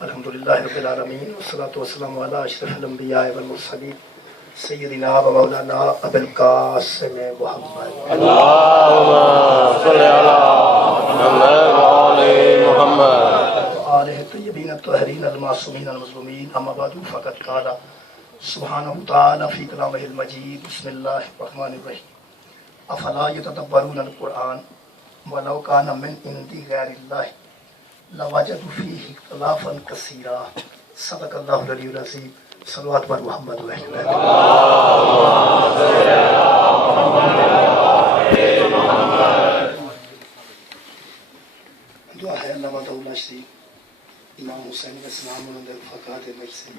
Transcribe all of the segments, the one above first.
الحمدللہ رب العالمین والصلاة والسلام علی اشرف الانبیاء والمرسلین سیدنا و مولانا ابو القاسم محمد اللہم صلی علی محمد وعلی محمد آلہ طیبین الطاہرین المعصومین المظلومین اما بعد فقد قال سبحانہ تعالی فی کلامہ المجید بسم اللہ الرحمن الرحیم افلا یتدبرون القرآن ولو کان من عند غیر اللہ لوجدوا فیہ اختلافا کثیرا صدق اللہ العلی العظیم صلوات بر محمد و اہل بیت دعا ہے اللہ وعدہ شریف امام حسین علیہ السلام انہوں فقات مجھ سے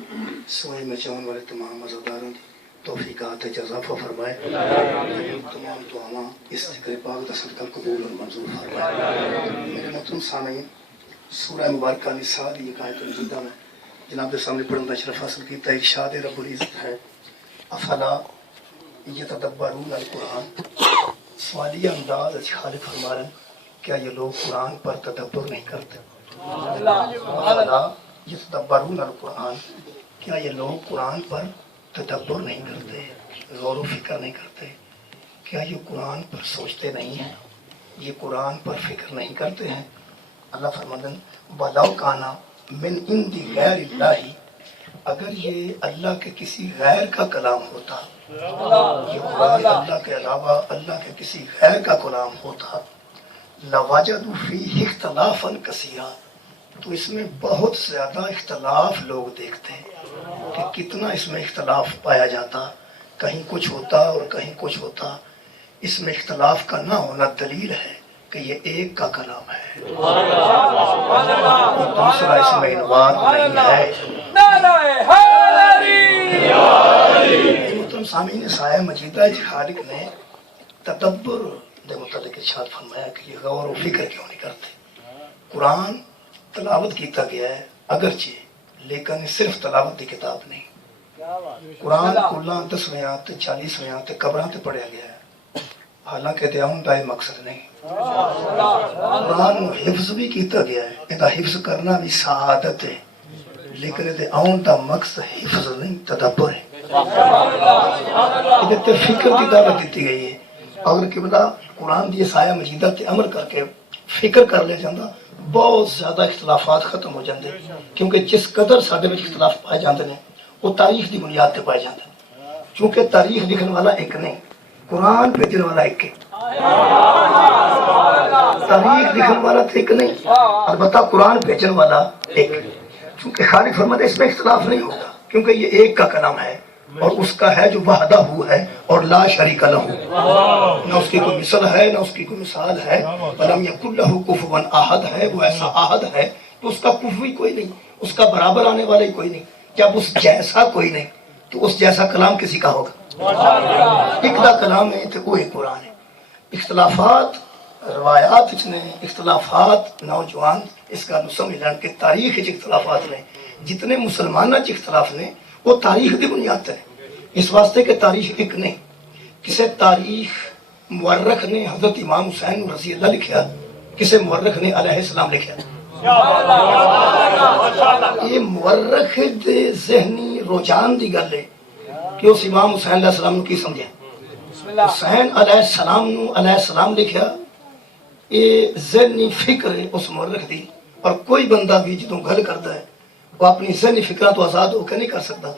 سوئے میں چون والے تمام مزداروں کی توفیقات جزافہ فرمائے تمام دعاواں اس ذکر پاک دا صدقہ قبول اور منظور فرمائے میرے محترم سامعین سورہ مبارکہ نساء دی ایک آیت الجدہ میں جناب کے سامنے پڑھنے کا شرف حاصل کیتا ہے ارشاد رب العزت ہے افلا یتدبرون القرآن سوالیہ انداز خالق فرما رہے ہیں کیا یہ لوگ قرآن پر تدبر نہیں کرتے افلا یتدبرون القرآن کیا یہ لوگ قرآن پر تدبر نہیں کرتے غور و فکر نہیں کرتے کیا یہ قرآن پر سوچتے نہیں ہیں یہ قرآن پر فکر نہیں کرتے ہیں اللہ فرماتے ہیں وَلَوْ كَانَ مِنْ عِنْدِ غَيْرِ اللَّهِ اگر یہ اللہ کے کسی غیر کا کلام ہوتا یہ قرآن اللہ کے علاوہ اللہ کے کسی غیر کا کلام ہوتا لَوَجَدُوا فِيهِ اخْتِلَافًا كَثِيرًا تو اس میں بہت زیادہ اختلاف لوگ دیکھتے ہیں کہ کتنا اس میں اختلاف پایا جاتا کہیں کچھ ہوتا اور کہیں کچھ ہوتا اس میں اختلاف کا نہ ہونا دلیل ہے کہ یہ ایک کا کلام ہے دوسرا اس میں انوار نہیں ہے محترم سامعین سایہ مجیدہ خالق نے تدبر دے متعلق ارشاد فرمایا کہ یہ غور و فکر کیوں نہیں کرتے قرآن تلاوت کیتا گیا ہے اگرچہ لیکن صرف تلاوت کی کتاب نہیں قرآن کلاں 10ویں تے 40ویں تے قبراں تے پڑھیا گیا ہے حالانکہ دیاؤں دا یہ مقصد نہیں قرآن حفظ بھی کیتا گیا ہے یہ حفظ کرنا بھی سعادت ہے لیکن یہ آن دا مقصد حفظ نہیں تدبر ہے یہ فکر کی دعوت دیتی گئی ہے اگر قبلہ قرآن دی سایہ مجیدہ تے عمل کر کے فکر کر لے جاندہ بہت زیادہ اختلافات ختم ہو جاندے کیونکہ جس قدر ساڈے وچ اختلاف پائے جاندے نے وہ تاریخ دی بنیاد تے پائے جاندے چونکہ تاریخ لکھن والا ایک نہیں قرآن بھیجن والا ایک ہے تاریخ لکھن والا تو ایک نہیں البتہ قرآن بھیجن والا ایک چونکہ خالق فرماتے اس میں اختلاف نہیں ہوگا کیونکہ یہ ایک کا کلام ہے اور اس کا ہے جو وحدہ ہو ہے اور لا شریک لہ نہ اس کی کوئی مثل ہے نہ اس کی کوئی مثال ہے وَلَمْ يَكُنْ لَهُ كُفُوًا احد ہے وہ ایسا احد ہے تو اس کا کفوی کوئی نہیں اس کا برابر آنے والا ہی کوئی نہیں جب اس جیسا کوئی نہیں تو اس جیسا کلام کسی کا ہوگا اکلا کلام ہے تو وہ ایک قرآن ہے اختلافات روایات نے اختلافات نوجوان اس کا سمجھ لیں کہ تاریخ اختلافات نے جتنے مسلمانہ اختلاف نے وہ تاریخ دی بنیاد ہے اس واسطے کہ تاریخ ایک نہیں کسے تاریخ مورخ نے حضرت امام حسین رضی اللہ لکھیا کسے مورخ نے علیہ السلام لکھیا یہ مورخ دے ذہنی رجحان دی گل ہے کہ اس امام حسین علیہ السلام کی سمجھے حسین علیہ السلام لکھیا یہ ذہنی فکر ہے اس مورخ دی اور کوئی بندہ بھی جدوں گل کرتا ہے وہ اپنی ذہنی فکرہ تو آزاد ہو کے نہیں کر سکتا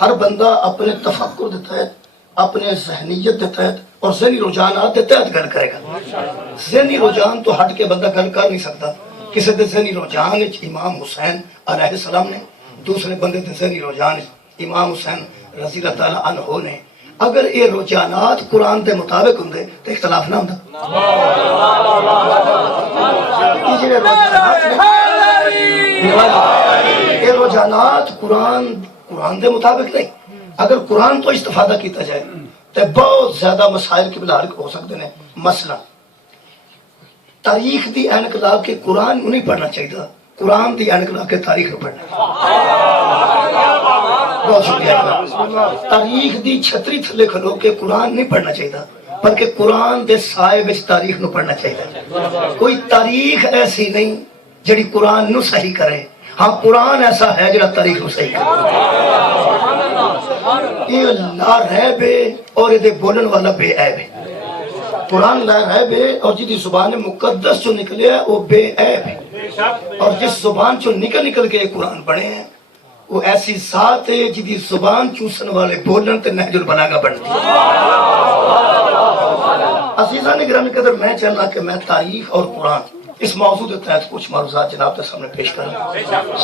ہر بندہ اپنے تفکر دے تحت اپنے ذہنیت دے تحت اور ذہنی رجحانات دے تحت گل کرے گا ذہنی رجحان تو ہٹ کے بندہ گل کر نہیں سکتا کسی دے ذہنی رجحان امام حسین علیہ السلام نے دوسرے بندے دے ذہنی رجحان امام حسین رضی اللہ تعالیٰ عنہ نے اگر یہ رجحانات قرآن دے مطابق ہوں تو اختلاف نہ ہوتا یہ رجحانات قرآن دے مطابق نہیں اگر قرآن تو استفادہ کیتا جائے تو بہت زیادہ مسائل کی بلا حل ہو سکتے ہیں مثلا تاریخ دی اینک لا کے قرآن نہیں پڑھنا چاہیے قرآن دی اینک لا کے تاریخ پڑھنا بہت شکریہ تاریخ دی چھتری تھلے کھلو کے قرآن نہیں پڑھنا چاہیے بلکہ قرآن دے سائے وچ تاریخ نو پڑھنا چاہیے کوئی تاریخ ایسی نہیں جڑی قرآن نو صحیح کرے ہاں قرآن ایسا ہے جڑا تاریخ کو صحیح کرے، یہ لا ریب ہے اور یہ بولن والا بے عیب ہے۔ قرآن لا ریب ہے اور جدی زبان مقدس جو نکلے ہے وہ بے عیب ہے، اور جس زبان جو نکل کے قرآن پڑھے ہیں وہ ایسی ذات ہے جدی زبان چوسن والے بولن تے نہج البلاغہ بنتی ہے۔ عزیزان گرامی قدر، میں چاہنا کہ میں تاریخ اور قرآن اس موضوع کے تحت کچھ معروضات جناب کے سامنے پیش کروں،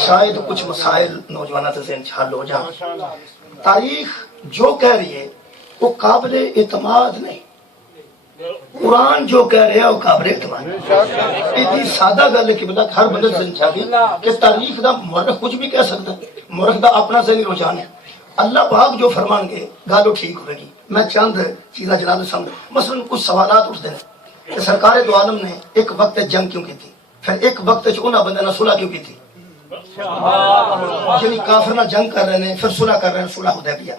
شاید کچھ مسائل نوجوانوں سے ذہن حل ہو جائیں۔ تاریخ جو کہہ رہی ہے وہ قابل اعتماد نہیں، قرآن جو کہہ رہے ہیں وہ قابل اعتماد۔ اتنی سادہ گل ہے کہ بلا ہر بندے سے چاہیے کہ تاریخ دا مورخ کچھ بھی کہہ سکتا ہے، مورخ دا اپنا ذہنی رجحان ہے۔ اللہ پاک جو فرمان گے گالو ٹھیک ہوئے گی۔ میں چند چیزیں جناب کے سامنے، مثلا کچھ سوالات اٹھتے ہیں کہ سرکار دو عالم نے ایک وقت جنگ کیوں کی تھی، پھر ایک وقت انہوں بندے نے صلح کیوں کی تھی، یعنی کافر نہ جنگ کر رہے ہیں پھر صلح کر رہے ہیں، صلح حدیبیہ۔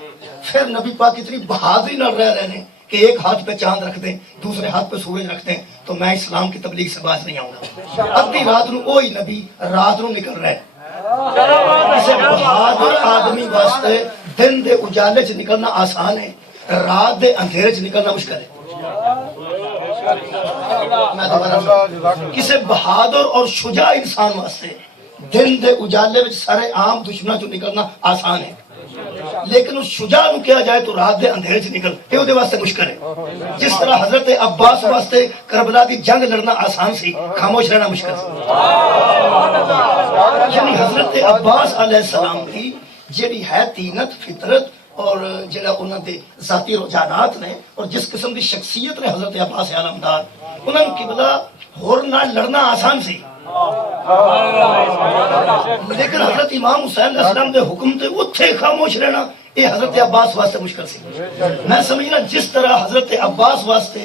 پھر نبی پاک اتنی بہادری نہ رہ رہے ہیں کہ ایک ہاتھ پہ چاند رکھ دیں دوسرے ہاتھ پہ سورج رکھ دیں تو میں اسلام کی تبلیغ سے باز نہیں آؤں گا۔ ادھی رات نو وہی نبی رات نو نکل رہے ہیں۔ اسے بہادر آدمی واسطے دن دے اجالے چ نکلنا آسان ہے، رات دے اندھیرے چ نکلنا مشکل ہے۔ کسی بہادر اور شجاع انسان واسطے دن دے اجالے وچ سارے عام دشمنوں چ نکلنا آسان ہے، لیکن اس شجاع نو کیا جائے تو رات دے اندھیرے چ نکل یہ وہ واسطے مشکل ہے۔ جس طرح حضرت عباس واسطے کربلا دی جنگ لڑنا آسان سی، خاموش رہنا مشکل سی۔ یعنی حضرت عباس علیہ السلام کی جیڑی ہے تینت فطرت اور جڑا انہوں دے ذاتی رجحانات نے اور جس قسم کی شخصیت نے حضرت عباس علمدار، انہوں کی بلا ہور نال لڑنا آسان سی، لیکن حضرت امام حسین علیہ السلام دے حکم تے اتھے خاموش رہنا یہ حضرت عباس واسطے مشکل سی۔ میں سمجھنا جس طرح حضرت عباس واسطے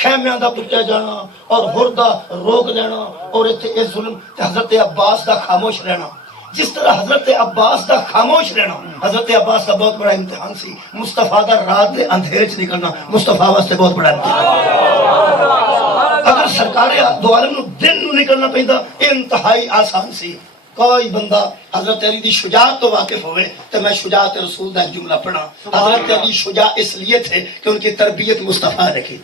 خیمیاں دا پٹیا جانا اور ہور دا روک لینا اور اتھے اے ظلم تے حضرت عباس دا خاموش رہنا، جس طرح حضرت عباس دا خاموش رہنا حضرت عباس کا بہت بڑا امتحان سی۔ مصطفیٰ دا رات دے اندھیرے چ نکلنا مصطفیٰ واسطے بہت بڑا امتحان۔ اگر سرکار دو عالم نو دن نو نکلنا پیندا انتہائی آسان سی۔ کوئی بندہ حضرت علی دی شجاعت تو واقف ہوئے تو میں شجاعت رسول دا جملہ پڑھا۔ حضرت علی شجاع اس لیے تھے کہ ان کی تربیت مصطفیٰ نے کی۔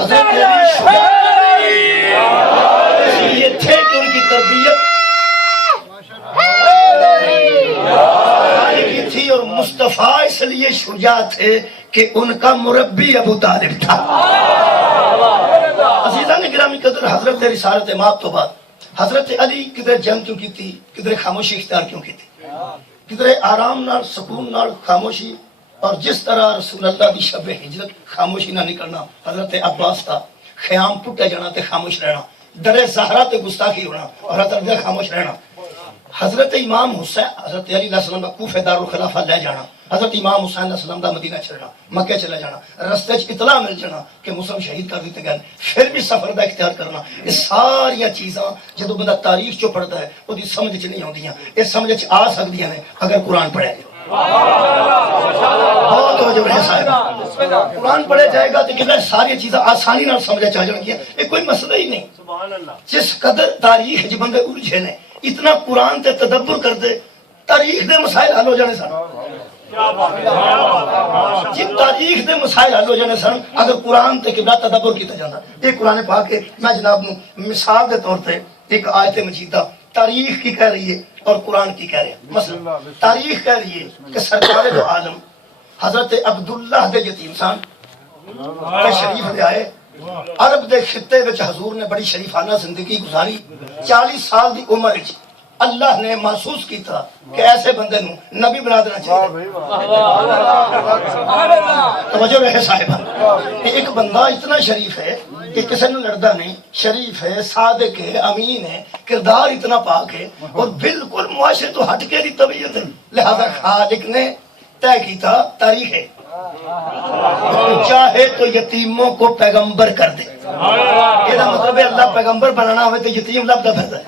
حضرت علی شجاع اس لیے تھے کہ ان کی تربیت کی تھی، اور مصطفیٰ اس لیے شجاع تھے کہ ان کا مربی ابو طالب تھا۔ عزیزان گرامی قدر، حضرت رسالت مآب تو بعد حضرت علی کدھر جنگ کیوں کی تھی، کدھر خاموشی اختیار کیوں کی تھی، کدھر آرام نال سکون نال خاموشی، اور جس طرح رسول اللہ دی شب ہجرت خاموشی نہ نکلنا حضرت عباس کا، خیام پٹے جانا تے خاموش رہنا، در زہرا تے گستاخی ہونا اور حضرت خاموش رہنا، حضرت امام حسین حضرت علی علیہ السلام کا کوفہ دارالخلافہ لے جانا، حضرت امام حسین علیہ السلام کا مدینہ چلنا، مکہ چلے جانا، رستے چ اطلاع مل جانا کہ مسلم شہید کر دیتے گئے، پھر بھی سفر دا اختیار کرنا، یہ ساری چیزاں جدو بندہ تاریخ چو پڑھتا ہے وہ سمجھ چ نہیں آتی، یہ سمجھ چ آ سکتی ہیں اگر قرآن پڑھے۔ بہت توجہ ہے صاحب، قرآن پڑھے جائے گا تو کہ ساری چیزیں آسانی نال سمجھے چاہ جان گیا، یہ کوئی مسئلہ ہی نہیں۔ جس قدر تاریخ جو بندے الجھے نے اتنا قرآن تے تدبر کر دے تاریخ دے مسائل حل ہو جانے سن، جی تاریخ دے مسائل حل ہو جانے سن اگر قرآن تے قبلہ تدبر کیتا جاتا۔ یہ قرآن پاک ہے، میں جناب نو مثال دے طور تے ایک آیت مجیدہ تاریخ کی کہہ رہی ہے اور قرآن کی کہہ رہی ہے۔ مثلا تاریخ کہہ رہی ہے کہ سرکار دو عالم حضرت عبداللہ دے یتیم سان تشریف لے آئے، عرب دے خطے وچ حضور نے بڑی شریفانہ زندگی گزاری، 40 سال دی عمر وچ اللہ نے محسوس کیتا کہ ایسے بندے نو نبی بنا دینا چاہیے۔ توجہ رہے صاحبہ، ایک بندہ اتنا شریف ہے کہ کسی نے لڑتا نہیں، شریف ہے، صادق ہے، امین ہے، کردار اتنا پاک ہے اور بالکل معاشرے تو ہٹ کے دی طبیعت ہے، لہذا خالق نے طے کیتا تاریخ ہے چاہے تو یتیموں کو پیغمبر کر دے۔ یہ مطلب ہے اللہ پیغمبر بنانا ہوئے تو یتیم لبدا پھرتا ہے۔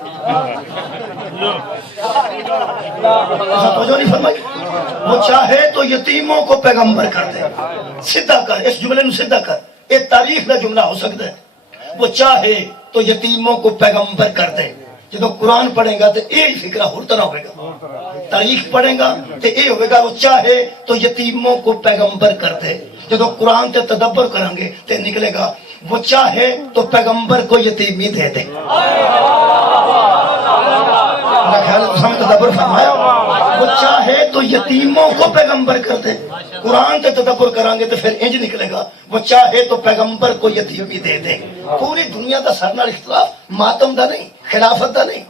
وہ چاہے تو یتیموں کو پیغمبر کر دے، سیدھا کر، اس جملے نو سیدھا کر، یہ تاریخ کا جملہ ہو سکتا ہے۔ وہ چاہے تو یتیموں کو پیغمبر کر دے، جب قرآن پڑھے گا تو یہ فکر ہور طرح ہوگا، تاریخ پڑھے گا تو یہ ہوگا وہ چاہے تو یتیموں کو پیغمبر کر دے، جب قرآن تے تدبر کریں گے تو نکلے گا وہ چاہے تو پیغمبر کو یتیمی دے دے۔ میرا خیال ہے سمجھ تدبر فرمایا، وہ چاہے تو یتیموں کو پیغمبر کر دے، قرآن تے تدبر کریں گے تو پھر انج نکلے گا وہ چاہے تو پیغمبر کو یتیمی دے دے۔ پوری دنیا دا سر نال اختلاف ماتم دا نہیں، خلافت دا نہیں۔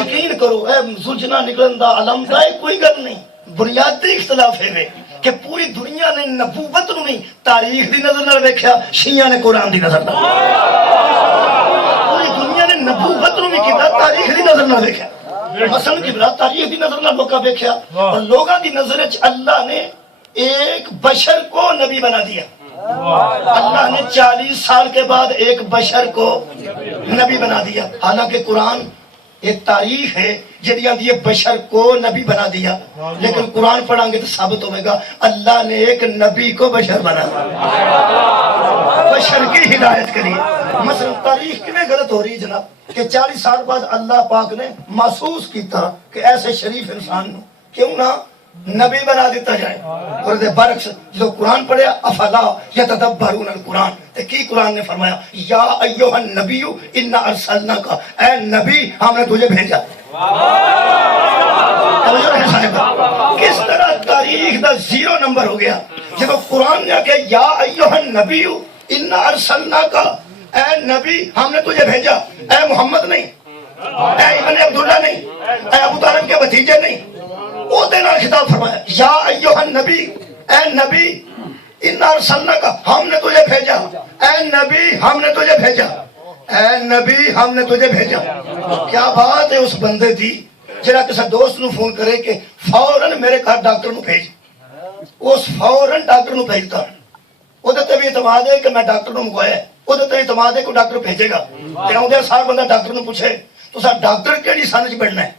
یقین کرو اے زلجنا نکلن دا علم دا کوئی گل نہیں، بنیادی اختلاف ہے کہ پوری دنیا نے نبوت نو نہیں تاریخ دی نظر نال ویکھیا، شیعہ نے قرآن دی نظر نال۔ پوری دنیا نے نبوت نو بھی کیتا تاریخ دی نظر نال ویکھیا، مثلا قبلہ تاریخ دی نظر نال لوکاں ویکھیا، اور لوگاں دی نظر وچ اللہ نے ایک بشر کو نبی بنا دیا۔ اللہ نے 40 سال کے بعد ایک بشر کو نبی بنا دیا، حالانکہ قرآن ایک تاریخ ہے جدیاں یہ بشر کو نبی بنا دیا، لیکن قرآن پڑھیں گے تو ثابت ہوئے گا اللہ نے ایک نبی کو بشر بنا دیا، بشر کی ہدایت کری۔ مثلا تاریخ کیوں غلط ہو رہی ہے جناب کہ 40 سال بعد اللہ پاک نے محسوس کیتا کہ ایسے شریف انسان نو کیوں نہ نبی بنا دیتا جائے، اور دے برعکس جو قرآن پڑھیا افلا یتدبرون القرآن، تے کی قرآن نے فرمایا یا ایھا النبی انا ارسلناک، اے نبی ہم نے تجھے بھیجا۔ توجہ رکھیں صاحب، کس طرح تاریخ دا 0 نمبر ہو گیا جب قرآن نے کہ یا ایھا النبی انا ارسلناک، اے نبی ہم نے تجھے بھیجا، اے محمد نہیں، اے ابن عبداللہ نہیں، اے ابو طالب کے بھتیجے نہیں، وہ دینا خطاب فرمایا یا ایھا النبی، اے نبی انا ارسلناک ہم نے تجھے بھیجا، اے نبی ہم نے تجھے بھیجا، اے نبی ہم نے تجھے بھیجا۔ کیا بات ہے اس بندے دی جڑا کسی دوست نو فون کرے کہ فوراً میرے گھر ڈاکٹر نو بھیج، اس فوراً ڈاکٹر نو بھیجتا، وہ تے بھی اعتماد ہے کہ میں ڈاکٹر نو منگوایا، وہ تے اعتماد ہے کہ ڈاکٹر بھیجے گا۔ تے آؤندے سار بندہ ڈاکٹر نو پوچھے تساں ڈاکٹر کیڑی سن وچ بڑھنا ہے؟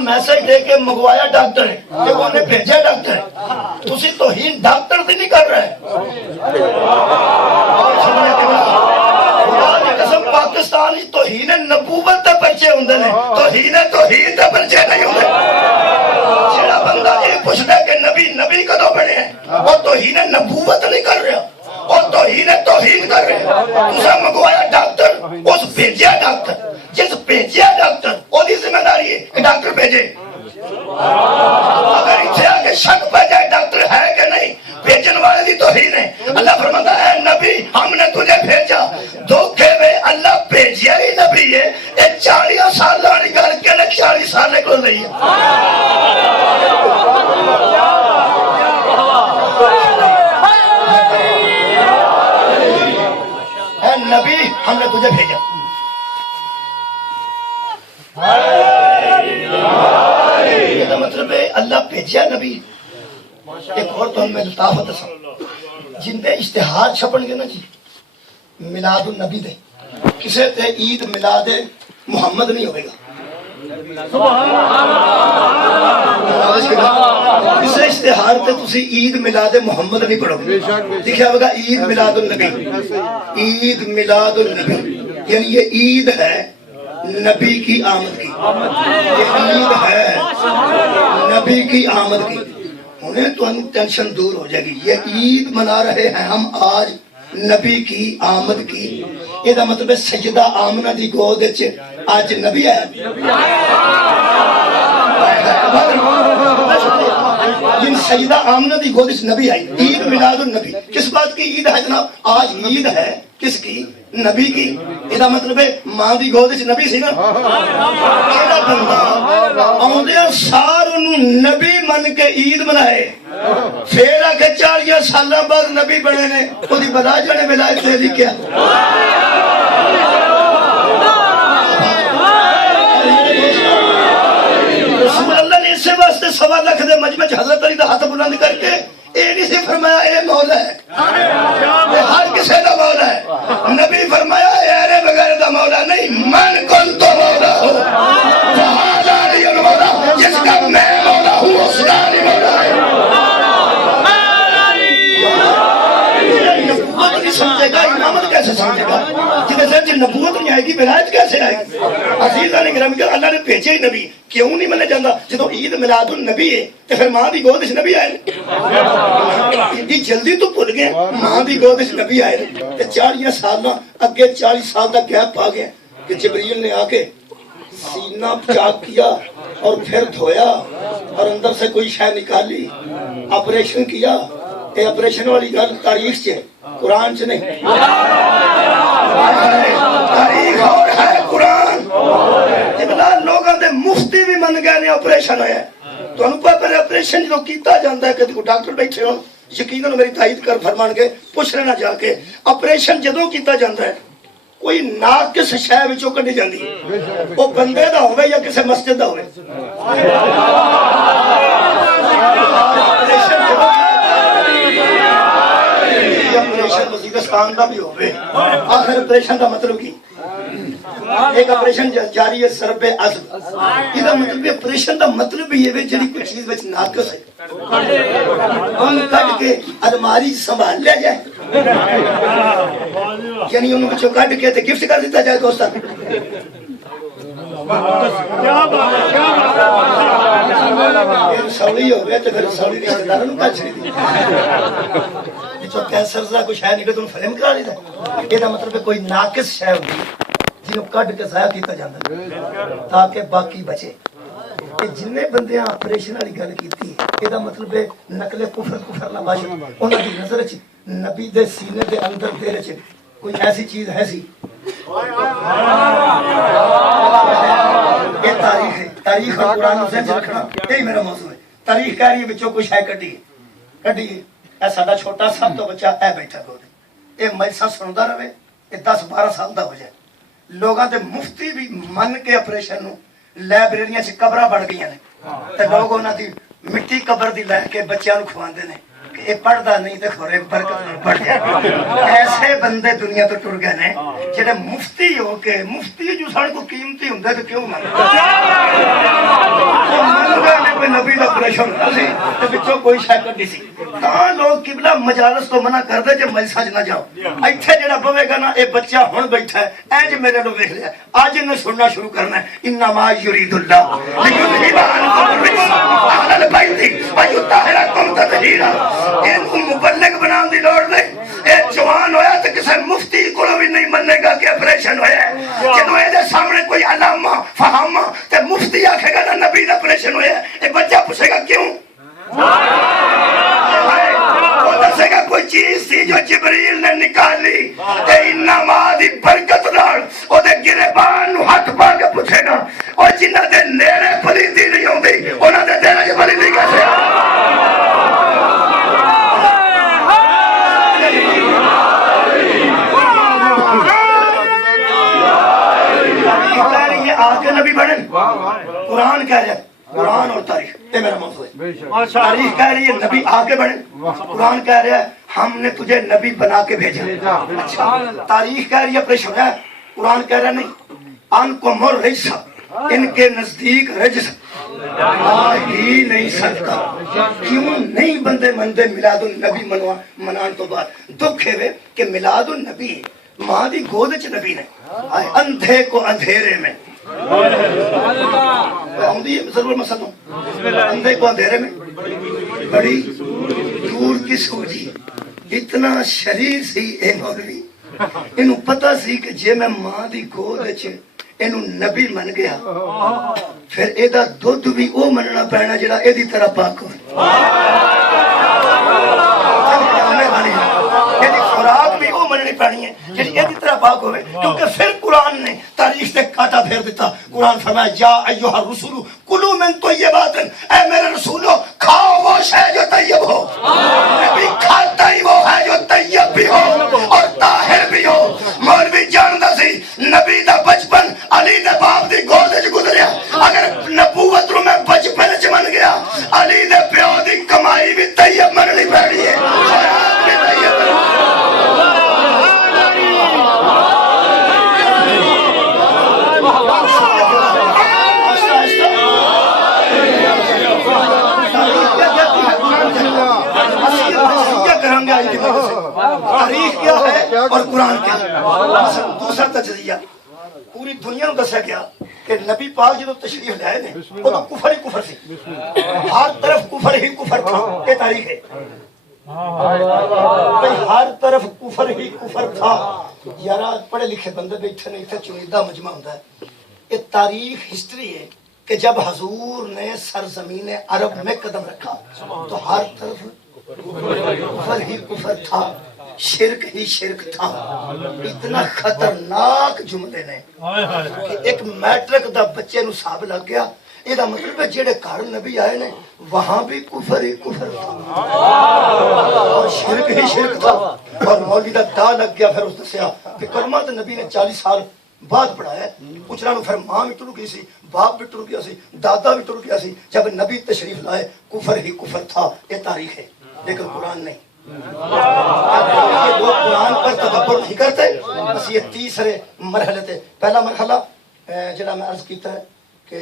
میسج دے کے منگوایا ڈاکٹر ہے، جب انہیں بھیجا ڈاکٹر ہے، تسی توہین ڈاکٹر سے نہیں کر رہے۔ قسم پاکستان توہین نبوت دے پرچے ہوندے نے، توہین دے پرچے نہیں ہوندے۔ جڑا بندہ یہ پوچھدا کہ نبی نبی کدوں بنے ہیں، وہ توہین نبوت نہیں کر رہا، اور توہین کر رہے ہیں۔ تسا منگوایا ڈاکٹر، اس بھیجیا ڈاکٹر، جس بھیجیا ڈاکٹر وہ ذمہ داری ہے کہ ڈاکٹر بھیجے۔ اگر اتنے آ کے شک پہ جائے ڈاکٹر ہے کہ نہیں، بھیجن والے دی توہین ہے۔ اللہ فرماتا ہے نبی ہم نے تجھے بھیجا، دھوکے میں اللہ بھیجیا ہی نبی ہے۔ یہ 40 سال لانی گل کے 40 سال نکل رہی ہے۔ اے نبی ہم نے تجھے بھیجا، یہ مطلب ہے اللہ بھیجا نبی۔ ایک اور تو ہمیں لطافت دساں، جن دے اشتہار چھپن گے نا جی میلاد النبی دے، کسے تے عید میلاد محمد نہیں ہوئے گا، کسے اشتہار تے تسی عید میلاد محمد نہیں پڑھو گے، لکھا ہوگا عید میلاد النبی، عید میلاد النبی، یعنی یہ عید ہے نبی کی آمد کی، یہ عید ہے نبی کی آمد کی۔ انہیں تو ہم ٹینشن دور ہو جائے گی، یہ عید منا رہے ہیں ہم آج نبی کی آمد کی۔ یہ مطلب ہے سیدہ آمنہ دی گود آج نبی ہے، جن سیدہ آمنہ دی گود نبی آئی، عید میلاد النبی۔ کس بات کی عید ہے جناب؟ آج عید ہے کس کی؟ نبی کی۔ یہ مطلب ہے ماں دی گود نبی سی نا، کیڑا بندہ آندے سار نبی من کے عید منائے، پھر آ کے 40 سال بعد نبی بنے نے، وہ دی بلا جانے ولایت دے دی کیا؟ رسول اللہ نے اسے واسطے 1.25 لاکھ دے مجمع حضرت علی دا ہاتھ بلند کر کے اے نہیں سے فرمایا اے مولا ہے، ہر کسی دا مولا ہے۔ نبی فرمایا اے بغیر دا مولا نہیں، من کن تو مولا ہو، جس کا میں مولا ہوں اس کا نہیں مولا ہے۔ چ نبوت نہیں آئے گی ولایت کیسے آئے گی؟ عزیزاں نے گرامی کہ اللہ نے بھیجے ہی نبی کیوں نہیں منیا جاتا؟ جدو عید میلاد النبی ہے تو پھر ماں دی گود وچ نبی آئے اتنی جلدی تو بھول گئے ماں دی گود وچ نبی آئے تے 40 سال اگے 40 سال کا گیپ آ گیا کہ جبریل نے آ کے سینہ چاک کیا اور پھر دھویا اور اندر سے کوئی شے نکالی آپریشن کیا. یہ آپریشن والی گل تاریخ سے قرآن سے نہیں. تاریخ اور ہے قرآن. لوگوں دے مفتی بھی من گئے نے آپریشن ہوا. تمہیں پتا آپریشن جو کیتا جاتا ہے کہ کوئی ڈاکٹر بیٹھے ہو یقیناً میری تائید کر فرمان کے پوچھ لینا جا کے آپریشن جدوں کیتا جاتا ہے کوئی ناقص شے وچوں کڈی جاندی وہ بندے دا ہوے یا کسی مسجد دا ہوے. آپریشن وزیرستان دا بھی ہوے آخر آپریشن دا مطلب کی ایک آپریشن جاری ہے سرب عزم. یہ مطلب آپریشن دا مطلب یہ ہے جڑی کوئی چیز وچ ناقص ہے ان کٹ کے الماری سنبھال لیا جائے یعنی ان بچوں کٹ کے تے گفٹ کر دیتا جائے دوستاں. سوڑی ہو گئے تو پھر سوڑی رشتہ داروں نوں کٹ چھڑی جو کینسر دا کوئی شے نکلے تو فلم کرا لیتا. یہ مطلب کوئی ناقص شے ہوندی جنوں کٹ کے ضائع کیتا جاندا تاکہ باقی بچے. جن بندے آپریشن والی گل کیتی یہ مطلب ہے نقل کفر نہ باشد انہاں دی نظر وچ نبی دے سینے دے اندر دل وچ کوئی ایسی چیز ہے سی. یہ تاریخ ہے. تاریخ اور قرآن سے رکھنا یہی میرا موضوع ہے. تاریخ کہہ رہی ہے بچوں کچھ ہے کڈی اے ساڈا چھوٹا سب تو بچہ اے بیٹھا کو اے مجلساں سندا رہے اے 10-12 سال دا ہو جائے. لوگاں دے مفتی بھی من کے آپریشن نو لائبریریاں چ قبراں بن گئی نے تے لوگ انہاں دی مٹی قبر دی لے کے بچیاں نو کھواندے نے کہ اے پڑھدا نہیں تے کھورے برکت نال پڑھ گیا. ایسے بندے دنیا تو ٹر گئے نے جڑے مفتی ہو کے مفتی جو ساڈے کو قیمتی ہوندے تے کیوں منگدے کوئی نبی دا آپریشن سی تے وچوں کوئی شے کڈی سی تاں لوگ قبلہ مجالس تو منع کردے جے مجلساں نہ جاؤ. ایتھے جڑا بوے گا نا اے بچہ ہن بیٹھا ہے اے جے میرے نو ویکھ لیا اج نے سننا شروع کرنا ہے انما یرید اللہ لیذھب عنکم الرجس اہل البیت ویطہرکم تطہیرا. اینوں مبلغ بنان دی لوڑ نہیں. اے جوان ہویا تے کسے مفتی کولوں بھی نہیں مننے گا کہ آپریشن ہویا ہے. جدوں اے دے سامنے کوئی علامہ فہامہ تے مفتی آکھے گا نا نبی دا آپریشن ہویا ہے اے بچہ پوچھے گا کیوں؟ وہ دسے گا کوئی چیز تھی جو جبریل نے نکالی تے انما دی برکت نال او دے گریبان نو ہاتھ پا کے پوچھے گا اور جنہاں دے نیڑے پلیندی نہیں ہوندی انہاں دے دل وچ پلیندی کیسے آگے نبی بڑھن. قرآن کہہ رہا ہے قرآن اور تاریخ یہ میرا موضوع ہے. تاریخ کہہ رہی ہے نبی آگے بڑھن. قرآن کہہ رہا ہے ہم نے تجھے نبی بنا کے بھیجا. اچھا تاریخ کہہ رہی ہے آپریشن ہے. قرآن کہہ رہا نہیں ان کو مر رجسا ان کے نزدیک رجس آ ہی نہیں سکتا. کیوں نہیں بندے مندے میلاد النبی منان تو بعد دکھ ہے کہ میلاد النبی ماں دی گود چ نبی نے اندھے کو اندھیرے میں ضرور مسئلہ اندھے کو اندھیرے میں بڑی دور کی سوجی. اتنا شریر سی اے مولوی انہوں پتا سی کہ جے میں ماں دی گود چ انہوں نبی من گیا پھر اے دا دودھ بھی او مننا پینا جڑا اے دی طرح پاک ہو. خوراک بھی وہ مننی پڑنی ہے جی یہ طرح پاک ہوئے کیونکہ پھر قرآن نے تاریخ سے کاٹا پھیر دیتا. قرآن فرمایا یا ایوہ الرسول کلو من طیبات اے میرے رسولو کھاؤ وہ شے جو طیب ہو. نبی کھاتا ہی وہ ہے جو طیب بھی ہو اور طاہر بھی ہو. مولوی جاندا سی نبی دا بچپن علی دے باپ دی گود وچ گزریا. اگر نبوت رو میں بچپن وچ من گیا علی دے پیو دی کمائی بھی طیب مننی پڑی ہے. خوراک بھی طیب تاریخ کیا ہے اور قرآن کیا دوسرا تجزیہ پوری دنیا میں دسیا گیا کہ نبی پاک جب تشریف لائے نے وہ تو کفر ہی کفر سی ہر طرف کفر ہی کفر تھا یہ تاریخ ہے ہر طرف کفر ہی کفر تھا یار پڑھے لکھے بندے بیٹھے نے اتنے چنیدہ مجمع ہوتا ہے یہ تاریخ ہسٹری ہے کہ جب حضور نے سرزمین عرب میں قدم رکھا تو ہر طرف کفر ہی کفر تھا شرک ہی شرک تھا اتنا خطرناک جملے نے کہ ایک میٹرک دا بچے نو صاحب لگ گیا یہ مطلب ہے جیڑے گھر نبی آئے نے وہاں بھی کفر ہی کفر تھا اور شرک ہی شرک تھا اور مولوی دا دا لگ گیا پھر اس دسیا کہ کلمہ تو نبی نے 40 سال بعد پڑھایا پوچھنا نو پھر ماں بھی ٹر گئی سی باپ بھی ٹر گیا سی دادا بھی ٹر گیا سی جب نبی تشریف لائے کفر ہی کفر تھا یہ تاریخ ہے لیکن قرآن نہیں یہ لوگ قرآن پر تدبر نہیں کرتے بس یہ تیسرے مرحلے تھے پہلا مرحلہ جنہاں میں عرض کیتا ہے کہ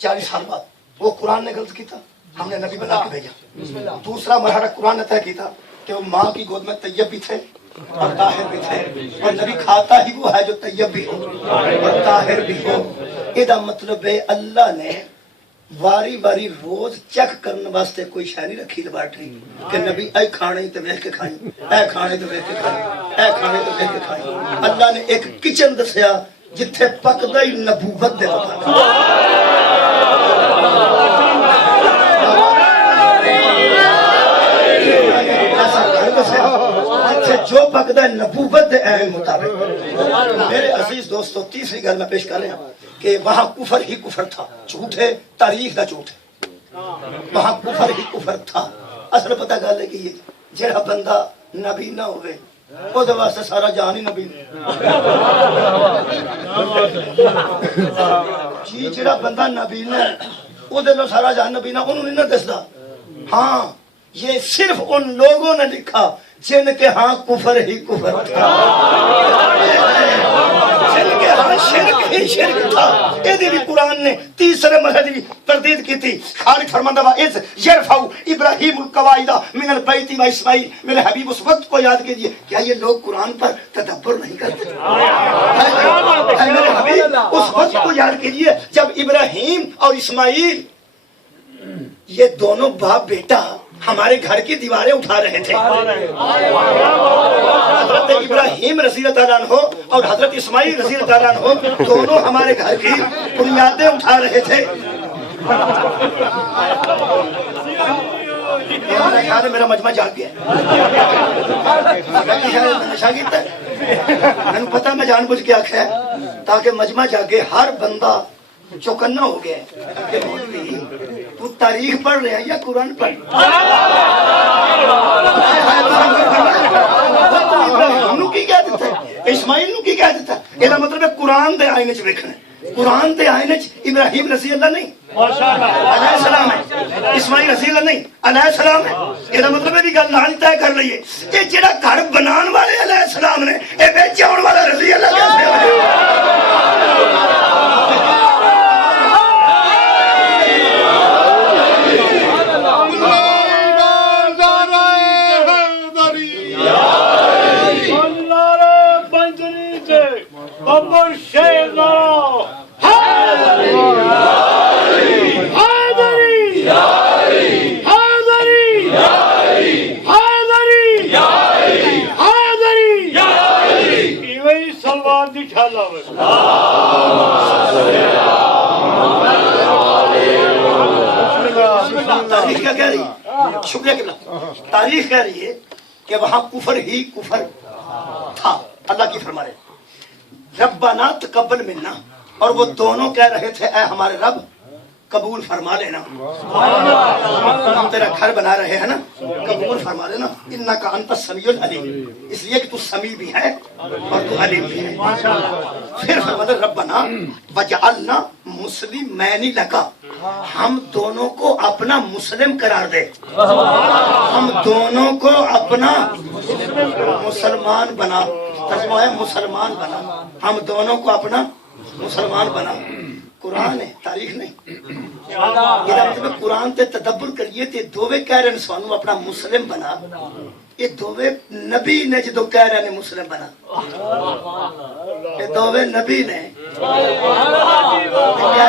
40 سال بعد وہ قرآن نے غلط کیتا ہم نے نبی بنا کے بھیجا دوسرا مرحلہ قرآن نے طے کیتا کہ وہ ماں کی گود میں طیب بھی تھے اور طاہر بھی تھے اور نبی کھاتا ہی وہ ہے جو طیب بھی ہو اور طاہر بھی ہو یہ مطلب ہے اللہ نے واری واری روز چیک کرنے واسطے کوئی شے نہیں رکھی لیبارٹری کہ نبی اے کھانے تے ویکھ کے کھائیں اے کھانے تے ویکھ کے کھائیں اے کھانے تے ویکھ کے کھائیں اللہ نے ایک کچن دسیا جتھے پکدا ہی نبوت دے پتا جو پکدا ہے نبوت دے عین مطابق میرے عزیز دوستو تیسری گل میں پیش کر رہا ہوں کہ وہاں کفر ہی کفر تھا جھوٹ ہے تاریخ دا جھوٹ ہے وہاں کفر ہی کفر تھا اصل پتہ گل ہے کہ جڑا بندہ نبی نہ ہوئے وہ دے واسطے سارا جہان ہی نبی جی جڑا بندہ نبی نہ وہ دے سارا جہان نبی نہ انہوں نہیں نہ دسدا ہاں یہ صرف ان لوگوں نے لکھا جن کے ہاں کفر ہی کفر تھا جن کے ہاں شرک ہی شرک تھا یہ بھی قرآن نے تیسرے مرحلے کی تردید کی تھی خالق فرماندہ وَإِذْ يَرْفَعُ إِبْرَاهِيمُ الْقَوَاعِدَ مِنَ الْبَيْتِ وَإِسْمَاعِيلُ میرے حبیب اس وقت کو یاد کیجئے کیا یہ لوگ قرآن پر تدبر نہیں کرتے میرے حبیب اس وقت کو یاد کیجئے جب ابراہیم اور اسماعیل یہ دونوں باپ بیٹا ہمارے گھر کی دیواریں اٹھا رہے تھے حضرت ابراہیم رضی اللہ عنہ اور حضرت اسماعیل رضی اللہ عنہ دونوں ہمارے گھر کی بنیادیں اٹھا رہے تھے میرا مجمع جاگ گیا میں نے پتا میں جان بوجھ کے آخیا تاکہ مجمع جاگے ہر بندہ چوکنا ہو گیا کہ مولوی تو تاریخ پڑھ رہے ہیں یا قرآن پڑھ ابراہیم نو کی کہہ دیتا ہے اسماعیل نو کی کہہ دیتا ہے یہ مطلب ہے قرآن دے آئینے چ ویکھنا قرآن دے آئینے چ ابراہیم رضی اللہ نہیں علیہ السلام ہے اسماعیل رضی اللہ نہیں علیہ السلام ہے یہ مطلب ہے گل نال طے کر لئیے یہ جڑا گھر بنان والے علیہ السلام نے یہ وچ آਉਣ والا رضی اللہ کیسے تاریخ کیا کہہ رہی ہے شکریہ کہ تاریخ کہہ رہی ہے کہ وہاں کفر ہی کفر تھا اللہ کی فرما رہے ربنا تقبل منا اور وہ دونوں کہہ رہے تھے اے ہمارے رب قبول فرما لینا ہم تیرا گھر بنا رہے ہیں نا قبول فرما لینا انکا انت السمیع العلیم اس لیے کہ تو سمیع بھی ہے اور تو علیم بھی ہے پھر فرماتے ربنا وجعلنا مسلمین لکا ہم دونوں کو اپنا مسلم قرار دے ہم دونوں کو اپنا مسلمان بنا ترجمہ ہے مسلمان بنا ہم دونوں کو اپنا مسلمان بنا قرآن ہے تاریخ نہیں یہ مطلب قرآن تے تدبر کریے تے دووے کہہ رہے سانو اپنا مسلم بنا یہ دوویں نبی نے جدو کہہ رہے ہیں مسلم بنا، یہ دوویں نبی نے کہہ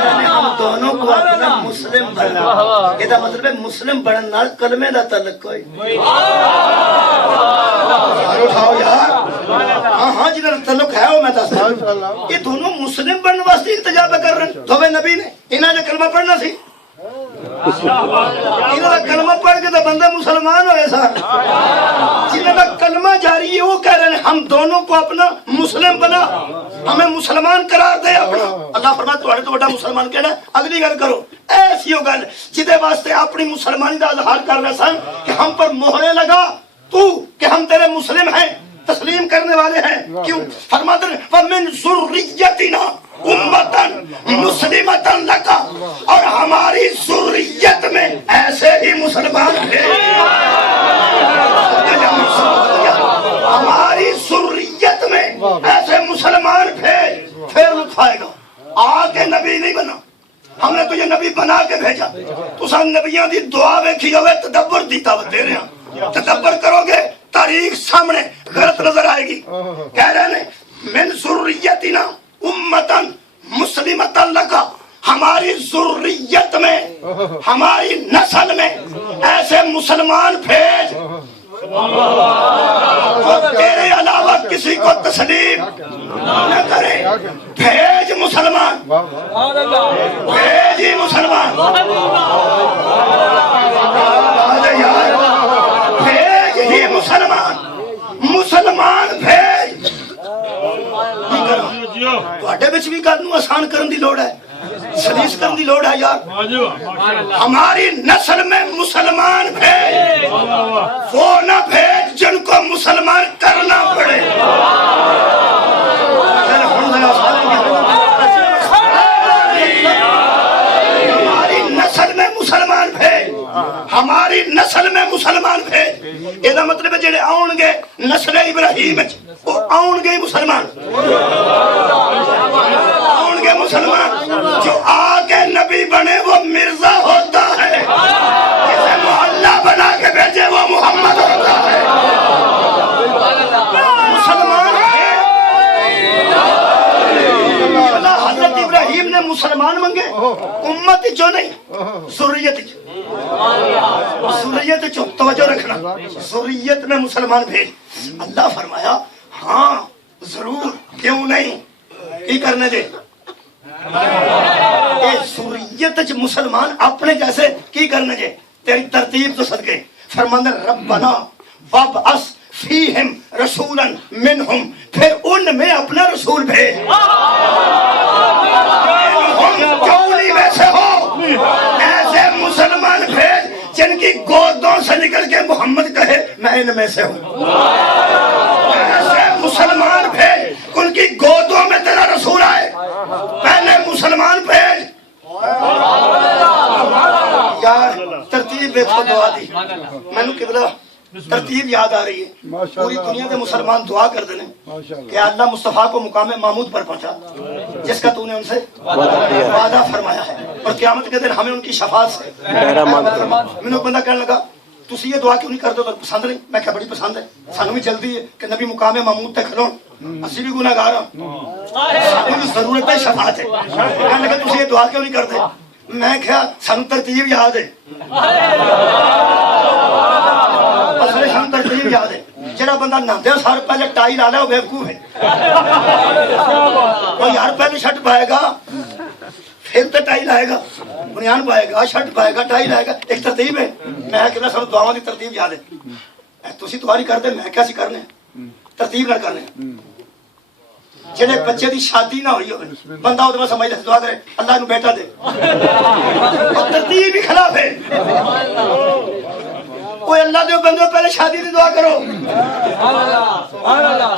رہے ہیں ہم دونوں کو اپنا مسلم بنا، یہ مطلب ہے مسلم بننے نال کلمے دا تعلق کوئی اٹھاؤ یار، ہاں جنہاں تعلق ہے وہ میں دستا ہوں، یہ دونوں مسلم بننے واسطے التجا پہ کر رہے ہیں، دوویں نبی نے انہاں نے کلمہ پڑھنا سی، انہاں دا کلمہ پڑھ کے تو بندے مسلمان ہوئے سن، جنہاں دا کلمہ جاری ہے وہ کہہ رہے ہیں ہم دونوں کو اپنا مسلم بنا، ہمیں مسلمان قرار دے اپنا۔ اللہ فرماتا تھوڑے تو بڑا مسلمان کہنا ہے، اگلی گل کرو ایسی ہو گل جدے واسطے اپنی مسلمانی دا اظہار کر رہے سن کہ ہم پر مہرے لگا تو کہ ہم تیرے مسلم ہیں، تسلیم کرنے والے ہیں، کیوں فرماتے ہیں وَمِن ذُرِّيَّتِنَا اُمَّةً مُسْلِمَةً لَكَ، اور ہماری ذریت میں ایسے ہی مسلمان ہیں، ہماری ذریت میں ایسے مسلمان بھیج، پھر لطف آئے گا۔ آگے نبی نہیں بنا، ہم نے تجھے نبی بنا کے بھیجا، تو سن نبیوں دی دعا ویکھی ہوئے تدبر دی دعوت دے رہے ہیں، تدبر کرو گے تاریخ سامنے غلط نظر آئے گی۔ کہہ رہے ہیں من ذریتنا امتن مسلمتن لکا، ہماری ذریت میں ہماری نسل میں ایسے مسلمان بھیج جو تیرے علاوہ کسی کو تسلیم نہ کرے، بھیج مسلمان، بھیج ہی مسلمان، بھیج ہی مسلمان، مسلمان بھیج۔ تواڈے وچ بھی گل نوں آسان کرن دی لوڑ ہے، سلیس کرن دی لوڑ ہے یار۔ ہماری نسل میں مسلمان بھیج، وہ نہ بھیج جن کو مسلمان کرنا پڑے۔ ہماری نسل میں مسلمان بھیج، ہماری نسل میں مسلمان بھیج، یہ مطلب ہے جڑے آؤن گے نسل ابراہیم وہ آؤن گے مسلمان، آؤن گے مسلمان، جو آگے نبی بنے وہ مرزا ہوتا ہے، جسے محلہ بنا کے بھیجے وہ محمد ہوتا ہے۔ مسلمان ہے، حضرت ابراہیم نے مسلمان منگے، امت جو نہیں ذریت جو، ذریت جو توجہ رکھنا، ذریت میں مسلمان بھیج۔ اللہ فرمایا ہاں ضرور، کیوں نہیں، کی کرنے دے، اے ذریت مسلمان اپنے جیسے کی کرنے دے، تیری ترتیب تو صدقے فرماندہ ربنا وابعث فیہم رسولا منہم، پھر ان میں اپنا رسول بھیج، جو انہی میں سے ہو، ایسے مسلمان بھیج جن کی گودوں سے نکل کے محمد کہے میں ان میں سے ہوں، ایسے مسلمان بھیج ان کی گودوں میں تیرا رسول آئے، پہلے مسلمان بھیج۔ یار ترتیب دیکھو دعا دی، میں نے قبلہ ترتیب یاد آ رہی ہے، پوری دنیا کے مسلمان دعا کر دینے کہ اللہ مصطفیٰ کو مقام محمود پر پہنچا جس کا تو نے ان سے وعدہ فرمایا ہے، اور قیامت کے دن ہمیں ان کی شفاعت سے۔ میں نے بندہ کہنے لگا تسی یہ دعا کیوں نہیں کرتے تو پسند نہیں، میں کہا بڑی پسند ہے، سانوں بھی جلدی ہے کہ نبی مقام محمود تے کھلون، اسی بھی گناہگار ہوں، سانوں بھی ضرورت ہے شفاعت ہے۔ کہنے لگا تسی یہ دعا کیوں نہیں کرتے، میں کہا سانوں ترتیب یاد ہے، ہم ترتیب یاد ہے، جڑا بندہ نہاندے سار پہلے ٹائی لا لے وہ بیوقوف ہے، وہ یار پہلے شرٹ پائے گا پھر تو ٹائی لائے گا، بنیان پائے گا شرٹ پائے گا ٹائی لائے گا، ایک ترتیب ہے۔ میں کہ سب دعاؤں کی ترتیب یاد ہے، تسی تمہاری کرتے میں کیا سی کرنے ترتیب نہ کرنے، جنہیں بچے دی شادی نہ ہوئی ہوئے بندہ ادھر سمجھ لے دعا کرے اللہ نو بیٹا دے، اور ترتیب ہی خلاف ہے۔ کوئی اللہ دے بندے پہلے شادی دی دعا کرو،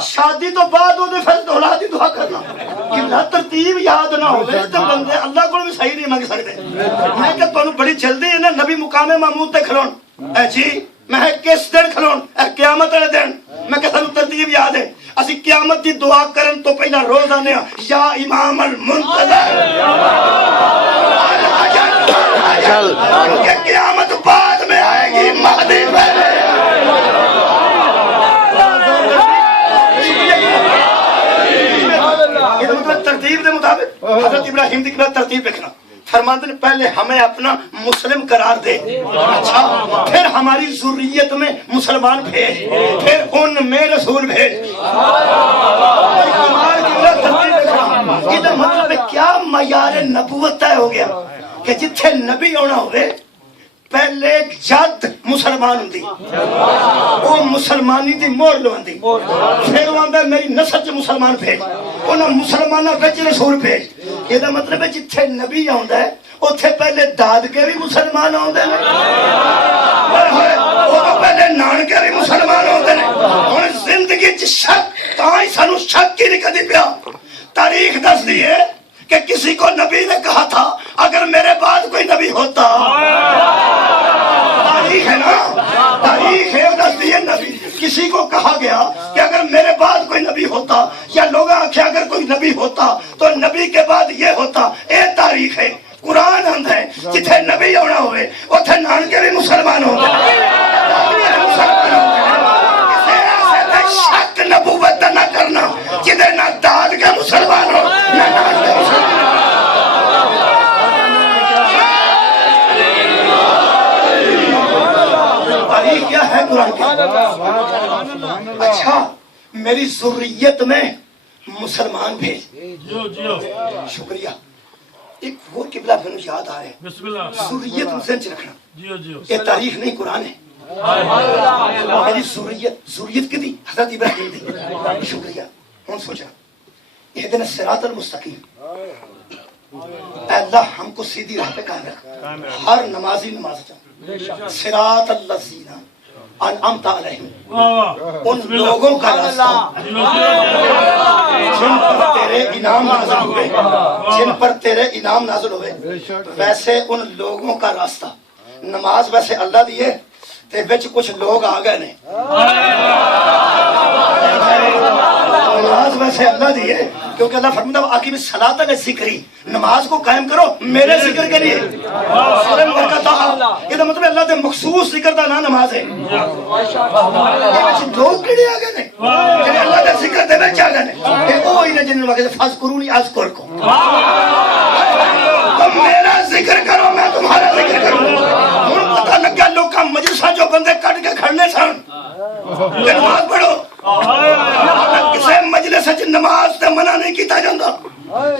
شادی تو بعد وہ پھر اولاد دی دعا کرنا، کہ اللہ ترتیب یاد نہ ہوئے تو بندے اللہ کو بھی صحیح نہیں مانگ سکتے۔ میں کہ تمہیں بڑی جلدی ہے نا نبی مقام محمود تے کھلون، اے جی میں کس دن کھلون، اے قیامت والے دن، میں کہ سانوں ترتیب یاد ہے، اسی قیامت دی دعا کرن تو پہلا روز آنے یا امام المنتظر، کہ قیامت بعد میں آئے گی، مہدی پہلے، ابراہیم کی ترتیب دیکھنا، فرماتے ہیں پہلے ہمیں اپنا مسلم قرار دے، اچھا پھر ہماری ذریت میں مسلمان بھیج، پھر ان میں رسول بھیج۔ یہ مطلب کیا معیار نبوت طے ہو گیا کہ جتھے نبی ہونا ہوئے پہلے جد مسلمان ہوندی، وہ مسلمانی دی مور لواندی، پھر وہ آندا میری نسل چ مسلمان بھیج، انہاں مسلماناں وچ رسول بھیج۔ یہ مطلب ہے جتھے نبی آندا ہے اوتھے پہلے دادکے بھی مسلمان آندے نے، وہ پہلے نانکے بھی مسلمان آندے نے۔ ہن زندگی چ شک تاں ہی سانو شک ہی نہیں کدی پیا۔ تاریخ دس دی ہے کہ کسی کو نبی نے کہا تھا اگر میرے بعد کوئی نبی ہوتا، تاریخ ہے نا، تاریخ ہے دس دی ہے، نبی کسی کو کہا گیا کہ اگر میرے بعد کوئی نبی ہوتا، یا لوگ آنکھیں اگر کوئی نبی ہوتا تو نبی کے بعد یہ ہوتا، اے تاریخ ہے۔ قرآن اند ہے جتھے نبی ہونا ہوئے اتھے نانکے بھی مسلمان ہوں گے، شک نبوت نہ کرنا جدے نہ داد کے مسلمان ہو نہ نان کے مسلمان۔ تاریخ کیا ہے قرآن کی؟ اچھا میری ذریت میں مسلمان بھیج، شکریہ۔ ایک وہ قبلہ پھر یاد آ رہے ہیں، ذریت ذہن چ رکھنا، یہ تاریخ نہیں قرآن ہے۔ میری ذریت کی دی حضرت ابراہیم دی، شکریہ۔ ہوں سوچا اہدنا الصراط المستقیم، اے اللہ ہم کو سیدھی راہ پہ قائم رکھ، ہر نمازی نماز چاہوں، صراط الذین انعمت علیہم، ان لوگوں کا راستہ جن پر تیرے انعام نازل ہوئے، جن پر تیرے انعام نازل ہوئے، ویسے ان لوگوں کا راستہ۔ نماز ویسے اللہ دیے تے وچ کچھ لوگ آ گئے نے، نماز ویسے اللہ دیے کیونکہ اللہ فرماتا ہے اقیم الصلاۃ لذکری، نماز کو قائم کرو میرے ذکر کے لیے۔ یہ مطلب اللہ دے مخصوص ذکر دا نام نماز ہے۔ لوگ کیڑے آ گئے نے کہ اللہ دے ذکر دے وچ آ گئے نے، کہ وہی نے جنہوں نے کہا فذکرونی اذکرکم، تم میرا ذکر کرو میں تمہارا ذکر کروں۔ ہن پتہ لگا لوکاں مجلساں جو بندے کٹ کے کھڑنے سن کہ نماز پڑھو، کسی مجلس نماز تے منع نہیں کیتا جاندہ،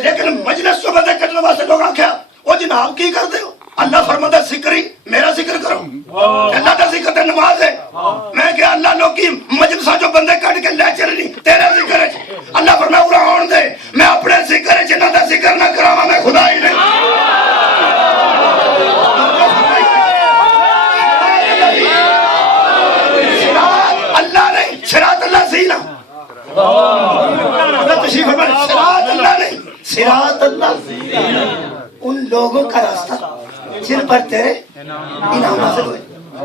لیکن مجلس جو بندے کٹنے واسطے لوگ آکھیا وہ جناب کی کر دے ہو؟ اللہ فرماتا ہے ذکری میرا ذکر کرو، اللہ کا ذکر تے نماز ہے۔ میں کہ اللہ لوگ کی مجلساں جو بندے کٹ کے لے چلنی تیرا ذکر ہے، اللہ فرمایا اورا ہون دے، میں اپنے ذکر ہے جنہاں دا ذکر نہ کراواں میں خدا ہی نہیں۔ اللہ نہیں، صراط اللہ زینہ، تشریف فرمائے، صراط اللہ نہیں، صراط اللہ، ان لوگوں کا راستہ جن پر تیرے انعام نازل ہوئے۔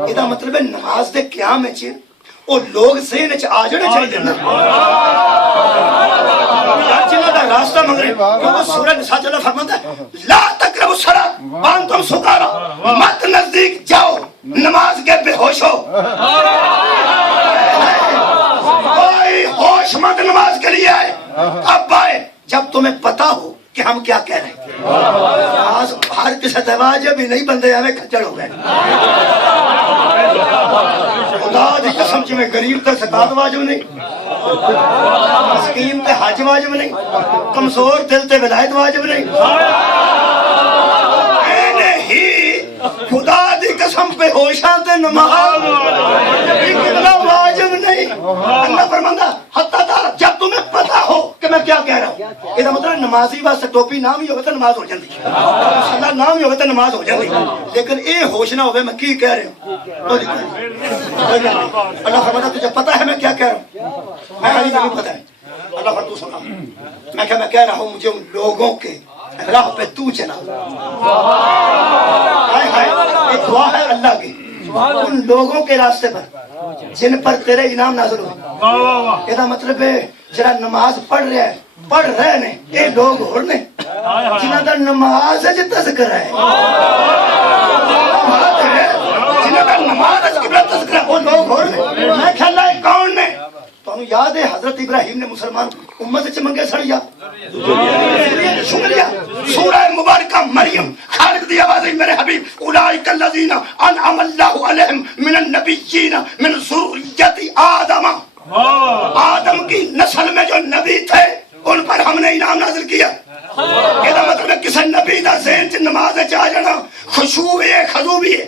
یہ مطلب ہے نماز دے قیام میں چین وہ لوگ ذہن چ آ جانے چاہیے نا، جنہاں دا راستہ مغرب، کیونکہ سورہ نساء اللہ فرماتا ہے لا تقربوا الصلاۃ وانتم سکارا، مت نزدیک جاؤ نماز کے بے ہوش ہو۔ کوئی ہوش مند نماز کے لیے آئے، اب آئے جب تمہیں پتا ہو کہ ہم کیا کہہ رہے ہیں۔ آج ہر کسی تواجہ بھی نہیں بندے ہمیں کھچڑ ہو گئے، خدا دی قسم جی میں غریب تے زکات واجب نہیں، مسکین تے حج واجب نہیں، کمزور دل تے ولایت واجب نہیں، خدا دی قسم پہ ہوشاں تے نماز اتنا واجب نہیں۔ اللہ فرماتا حتیٰ جب تمہیں پتا ہو کہ میں کیا کہہ رہا ہوں۔ یہ مطلب نمازی واسطے ٹوپی نام ہی ہوگا تو نماز ہو جاتی، اللہ نام ہی ہوگا تو نماز ہو جاتی، لیکن اے ہوش نہ ہوگا میں کی کہہ رہا ہوں۔ اللہ فرماتا تجھے پتا ہے میں کیا کہہ رہا ہوں؟ میں نہیں پتا ہے۔ اللہ فرماتا تو سنا میں کہہ رہا ہوں مجھے ان لوگوں کے راہ پہ تو چلا، ایک دعا ہے اللہ کی، ان لوگوں کے راستے پر جن پر تیرے انعام نازل ہوئے۔ یہ مطلب ہے جرا نماز پڑھ رہے نے یہ لوگ ہو نے جنہاں دا نماز ہے جتا ذکر ہے، جنہاں دا نماز ہے قبلہ تذکر ہے، وہ لوگ ہو نے۔ میں کھلا ہے کون نے؟ تو یاد ہے حضرت ابراہیم نے مسلمان امت سے منگے سڑیا، شکریہ سورہ مبارکہ مریم خالق دی آواز ہے میرے حبیب اولئک الذین انعم اللہ علیہم من النبیین من ذریۃ آدم، آدم کی نسل میں جو نبی تھے ان پر ہم نے انعام نازل کیا۔ یہ مطلب ہے کسی نبی دا ذہن چ نماز چ آ جانا خشوع ہے، خضوع بھی ہے۔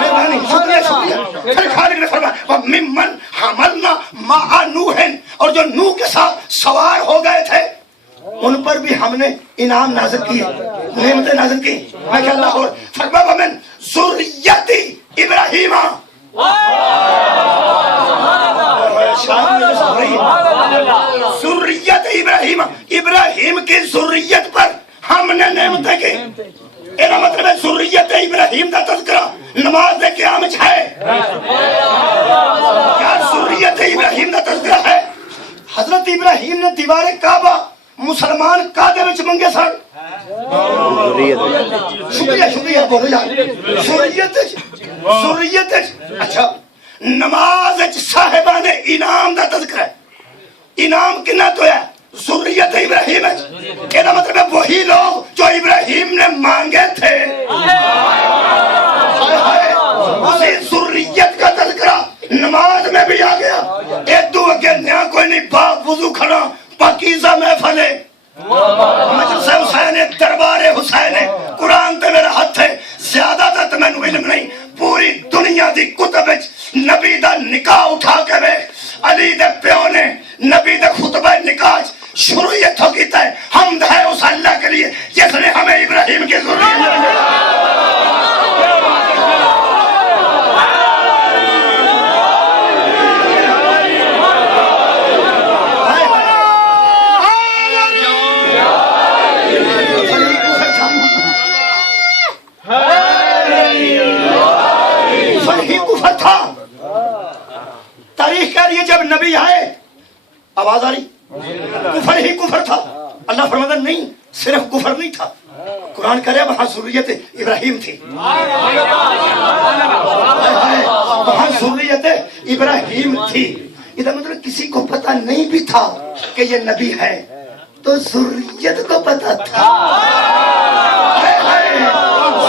مہربانی، شکریہ شکریہ۔ پھر خالق نے فرمایا وَمِمَّنْ حَمَلْنَا مَعَ نُوحٍ، اور جو نوح کے ساتھ سوار ہو گئے تھے ان پر بھی ہم نے انعام نازل کیے، نعمتیں نازل کی۔ میں کہ اللہ اور فرمایا وَمِن ذُرِّيَّتِ ابراہیم، ذریت ابراہیم، ابراہیم کی ذریت پر ہم نے نعمتیں کی۔ یہ مطلب ہے ذریت ابراہیم کا تذکرہ نماز دے قیام وچ ہے۔ کیا ذریت ابراہیم کا تذکرہ ہے؟ حضرت ابراہیم نے دیوار کعبہ مسلمان کعبے وچ منگے سن۔ شکریہ شکریہ بولو یار۔ ذریت اچھا نماز صاحبان انعام دا تذکرہ ہے۔ انعام کنا تو ہے؟ ذریت ابراہیم ہے۔ یہ مطلب ہے وہی لوگ جو ابراہیم نے مانگے تھے، اسی ذریت کا تذکرہ نماز میں بھی آ گیا۔ ادو اگے نیا کوئی نہیں، باپ وضو کھڑا پاکیزہ محفل ہے، مجلس حسین ہے، دربار حسین ہے، قرآن تے میرا ہاتھ ہے۔ زیادہ تر مینوں علم نہیں، پوری دنیا دی کتب وچ نبی دا نکاح اٹھا کے ویکھ، علی دے پیو نے نبی دے خطبہ نکاح شروع اتھوں کیتا ہے۔ حمد ہے اس اللہ کے لیے جس نے ہمیں ابراہیم کی ذریت تاریخ کہہ رہی ہے جب نبی آئے آواز آ رہی کفر ہی کفر تھا۔ اللہ فرماتا نہیں صرف کفر نہیں تھا، قرآن کہہ رہا ہے وہاں ذریت ابراہیم تھی، وہاں ذریت ابراہیم تھی۔ ادھر مطلب کسی کو پتہ نہیں بھی تھا کہ یہ نبی ہے تو ذریت کو پتہ تھا،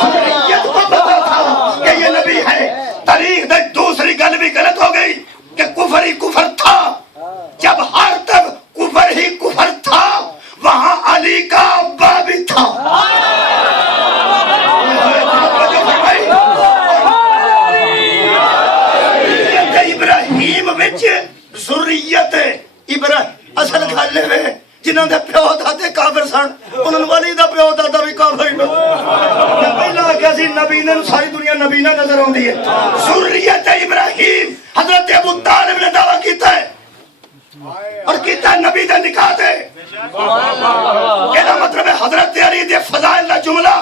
ذریت کو پتہ تھا کہ یہ نبی ہے۔ تاریخ میں دوسری گل بھی غلط ہو گئی کہ کفر ہی کفر تھا۔ جب ہر تب کفر ہی کفر تھا وہاں علی کا ابا بھی تھا۔ ابراہیم وچ ذریت ابراہیم اصل گل ہے جنہاں دے پیو دادے کافر سن، انہاں والی دا پیو دادا بھی کافر ہی پہلا کہ سی نبی نے ساری دنیا نبی نہ نظر آندی ہے۔ ذریت ابراہیم حضرت ابو طالب نے دعویٰ کیتا ہے اور کیتا ہے نبی دا نکاح دے۔ یہ مطلب ہے حضرت علی دے فضائل دا جملہ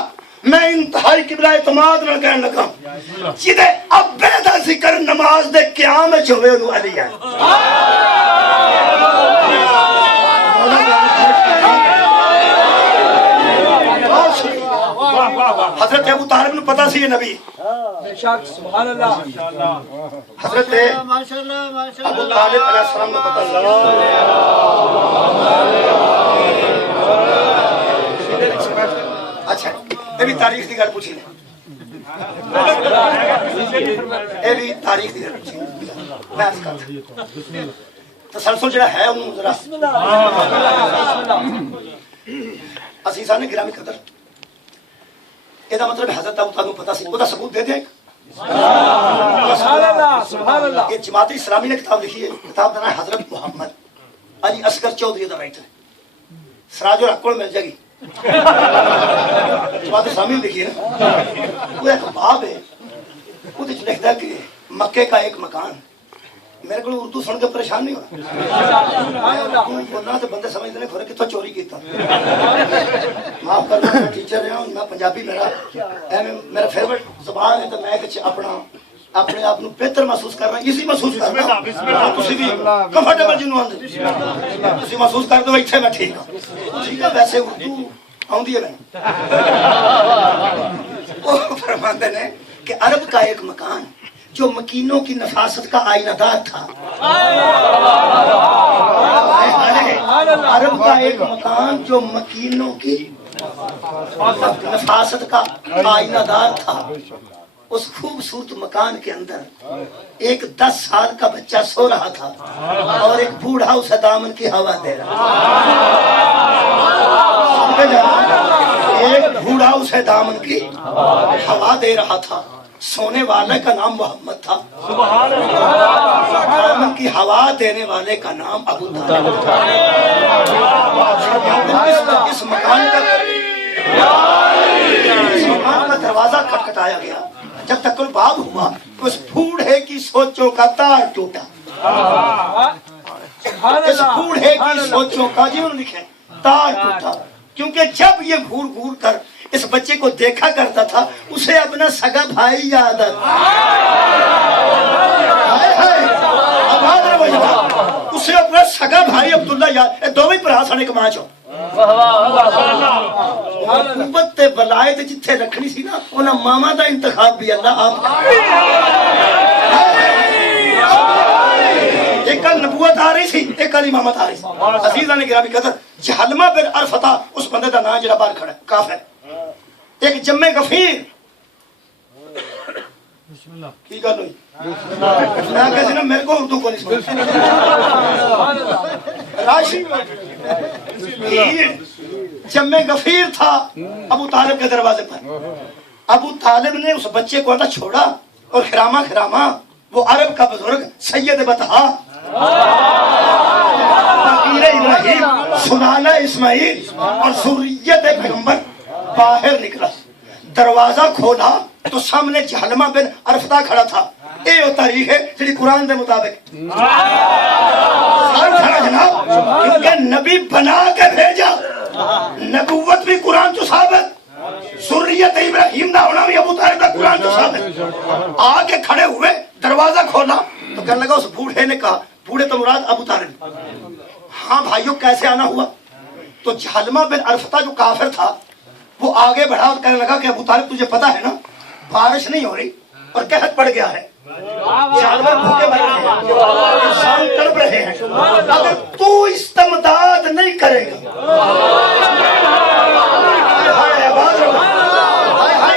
میں انتہائی قبلہ اعتماد نہ کہنے لگا، جدے ابے دا ذکر نماز دے قیام وچ ہوئے انہوں علی ہے۔ حضرت ابو طالب نے پتا سی یہ نبی، سبحان اللہ، حضرت ابو طالب علیہ السلام نے پتا سی۔ اچھا یہ بھی تاریخ کی گل پوچھی یہ بھی تاریخ کی گل پوچھی بحث کرتا تسلسل جڑا ہے انہوں ذرا اسی سانے گرامی قدر یہ مطلب حضرت ابو طالب پتا سی وہ ثبوت دے دیں۔ یہ جماعت اسلامی نے کتاب لکھی ہے، کتاب کا نام ہے حضرت محمد علی اصغر چودھری کا رائٹر، سراج الحق کو مل جائے گی، جماعت اسلامی نے لکھی ہے نا۔ وہ ایک باب ہے وہ لکھتا ہے کہ مکے کا ایک مکان، میرے کو اردو سن کے پریشان نہیں ہونا، بولنا تو بندے سمجھتے ہیں کھورے کتوں چوری کیتا، معاف کرنا میں ٹیچر رہا ہوں، میں پنجابی میرا فیوریٹ زبان ہے، تو میں اپنے آپ بہتر محسوس کر رہا ہوں، اسی محسوس کر رہا ہوں، تسی بھی کمفرٹیبل جنوں آندے تسی محسوس کر دو اتنے میں ٹھیک ہوں، ٹھیک ہے۔ ویسے اردو آندی ہے میں وہ فرماتے ہیں کہ عرب کا ایک مکان جو مکینوں کی نفاست کا آئینہ دار تھا، عرب کا ایک مکان جو مکینوں کی نفاست کا آئینہ دار تھا، اس خوبصورت مکان کے اندر ایک 10 سال کا بچہ سو رہا تھا اور ایک بوڑھا اسے دامن کی ہوا دے رہا تھا۔ ایک بوڑھا اسے دامن کی ہوا دے رہا تھا، سونے والے کا نام محمد تھا، دامن کی ہوا دینے والے کا نام ابو طالب تھا۔ اس مکان کا دروازہ کھٹکھٹایا گیا، جب تک الباب ہوا اس بوڑھے کی سوچوں کا تار ٹوٹا، اس بوڑھے کی سوچوں کا جیون لکھے تار ٹوٹا، کیونکہ جب یہ گھور گھور کر اس بچے کو دیکھا کرتا تھا اسے اپنا سگا بھائی یاد آتا، اسے اپنا سگا بھائی عبداللہ یاد، دو بھی پرا سانے کما چو محبت بلائے تے جتھے رکھنی سی نا انہاں ماما دا انتخاب بھی اللہ آپ ایک کل نبوت آ رہی سی، ایک کل امامت آ رہی سی۔ عزیزہ نے گرامی قدر جہلمہ بن عرفتا اس بندے دا نام جڑا باہر کھڑا ہے کافر، ایک جمع غفیر کی گل ہوئی نہ کسی نے میرے کو اردو کو نہیں سمجھ راشی جمع غفیر تھا ابو طالب کے دروازے پر۔ ابو طالب نے اس بچے کو آتا چھوڑا اور خرامہ خرامہ وہ عرب کا بزرگ سید بطحا فقیر ابراہیم سلالہ اسماعیل اور ذریت پیغمبر باہر نکلا، دروازہ کھولا تو سامنے جہلمہ بن عرفتا کھڑا تھا۔ اے وہ تاریخ ہے جڑی قرآن دے مطابق کھڑا جناب، کیونکہ نبی بنا کے بھیجا، نبوت بھی قرآن تو ثابت، ذریت ابراہیم دا ہونا بھی ابو طالب دا قرآن تو ثابت۔ آگے کھڑے ہوئے دروازہ کھولا تو کہنے لگا، اس بوڑھے نے کہا، بوڑھے تو مراد ابو طالب، ہاں بھائیوں کیسے آنا ہوا؟ تو جہلمہ بن عرفتا جو کافر تھا وہ آگے بڑھا اور کہنے لگا کہ ابو طالب تجھے پتا ہے نا بارش نہیں ہو رہی اور قحط پڑ گیا ہے، جانور بھوکے مر رہے ہیں، انسان تڑپ رہے ہیں، اگر تو استمداد نہیں کرے گا،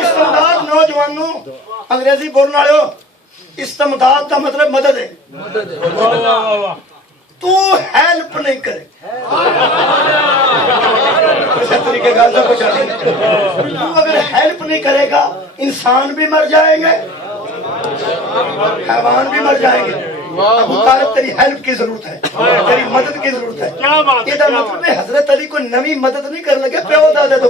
استمداد نوجوانوں انگریزی بولنے والے ہو، استمداد کا مطلب مدد ہے، تو ہیلپ نہیں کرے تو اگر ہیلپ نہیں کرے گا انسان بھی مر جائیں گے، حیوان بھی مر جائیں گے۔ ابو طالب تیری ہیلپ کی ضرورت ہے، تیری مدد کی ضرورت ہے۔ یہ مطلب ہے حضرت علی کو نئی مدد نہیں کرنے لگے، پیو دادے تو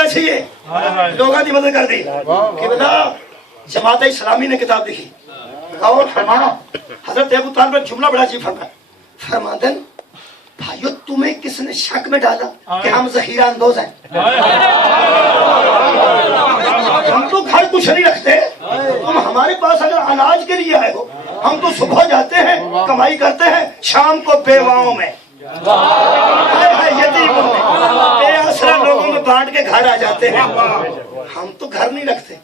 ایسی ہے لوگوں کی مدد کر دی کہ بتا جماعت اسلامی نے کتاب لکھی اور فرمانا حضرت ابو طالب نے جملہ بڑا عجیب فرمایا، فرمادن بھائیو تمہیں کس نے شک میں ڈالا کہ ہم ذخیرہ اندوز ہیں، ہم تو گھر کچھ نہیں رکھتے، تم ہمارے پاس اگر اناج کے لیے آئے ہو، ہم تو صبح جاتے ہیں کمائی کرتے ہیں، شام کو بیواؤں میں یتیموں میں بے آسرا لوگوں میں بانٹ کے گھر آ جاتے ہیں، ہم تو گھر نہیں رکھتے۔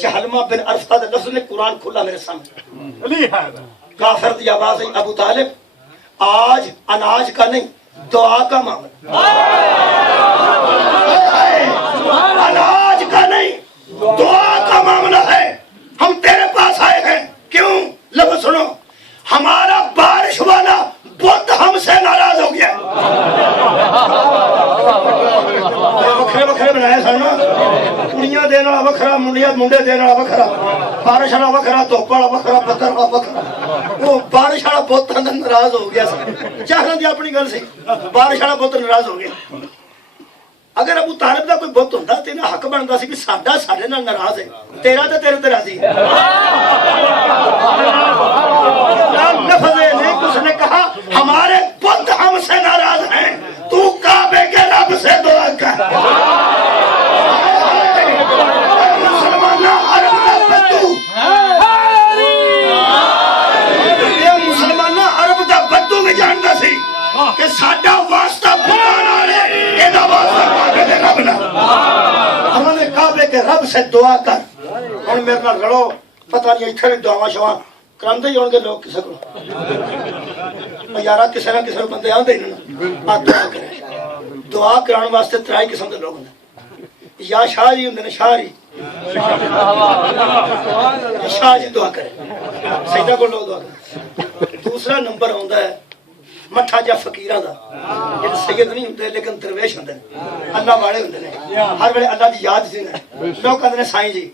جہلمہ بن عرفتا کا لفظ نے قرآن کھلا میرے سامنے، کافر دی آواز ہے، ابو طالب آج اناج کا نہیں دعا کا معاملہ، اناج کا نہیں دعا کا معاملہ ہے، ہم تیرے پاس آئے ہیں، کیوں؟ لفظ سنو، ہمارا بارش والا بت ہم سے ناراض ہو گیا، وکھرے وکھرے بنائے سن، کڑیاں دینے والا وکھرا، منڈے دینے والا وکھرا، بارش والا وکھرا، دھوپ والا وکھرا، پتھر والا وکھرا، وہ بارش والا بت ناراض ہو گیا سن، چاہنا دی اپنی گل سی، بارش والا بت ناراض ہو گیا۔ اگر ابو طالب دا کوئی بت ہوندا تے انہاں حق بندا سی کہ ساڈا ساڈے نال ناراض ہے، تیرا تے تیرے تے راضی ہے۔ لفظ نے اس نے کہا ہمارے بت ہم سے ناراض ہیں، تو کعبے کے رب سے دعا کر۔ مسلمانہ عرب دا بدو، مسلمانہ عرب دا بدو بھی جانتا سی کہ ساڈا واسطہ بتانا ہے، ایدا واسطہ کعبے دے رب نال۔ انہوں نے کہا رب سے دعا کر ہوں میرے نال رڑو پتہ نہیں اتنے بھی دعوا شوا کراندے ہی ہونگے لوگ کسی کو یارا کسی نہ کسی بندے آتے ہی دعا کرے دعا کران واسطے ترائی قسم کے لوگ ہوں یا شاہ جی ہوں شاہ جی شاہ جی دعا کرے سجدہ کو لوگ دعا کرے دوسرا نمبر آتا ہے مٹھا جا فقیراں دا یہ سید نہیں ہوندے لیکن درویش ہوندے اللہ والے ہوندے نے ہر ویلے اللہ دی یاد جی نے لوگ کہندے نے سائیں جی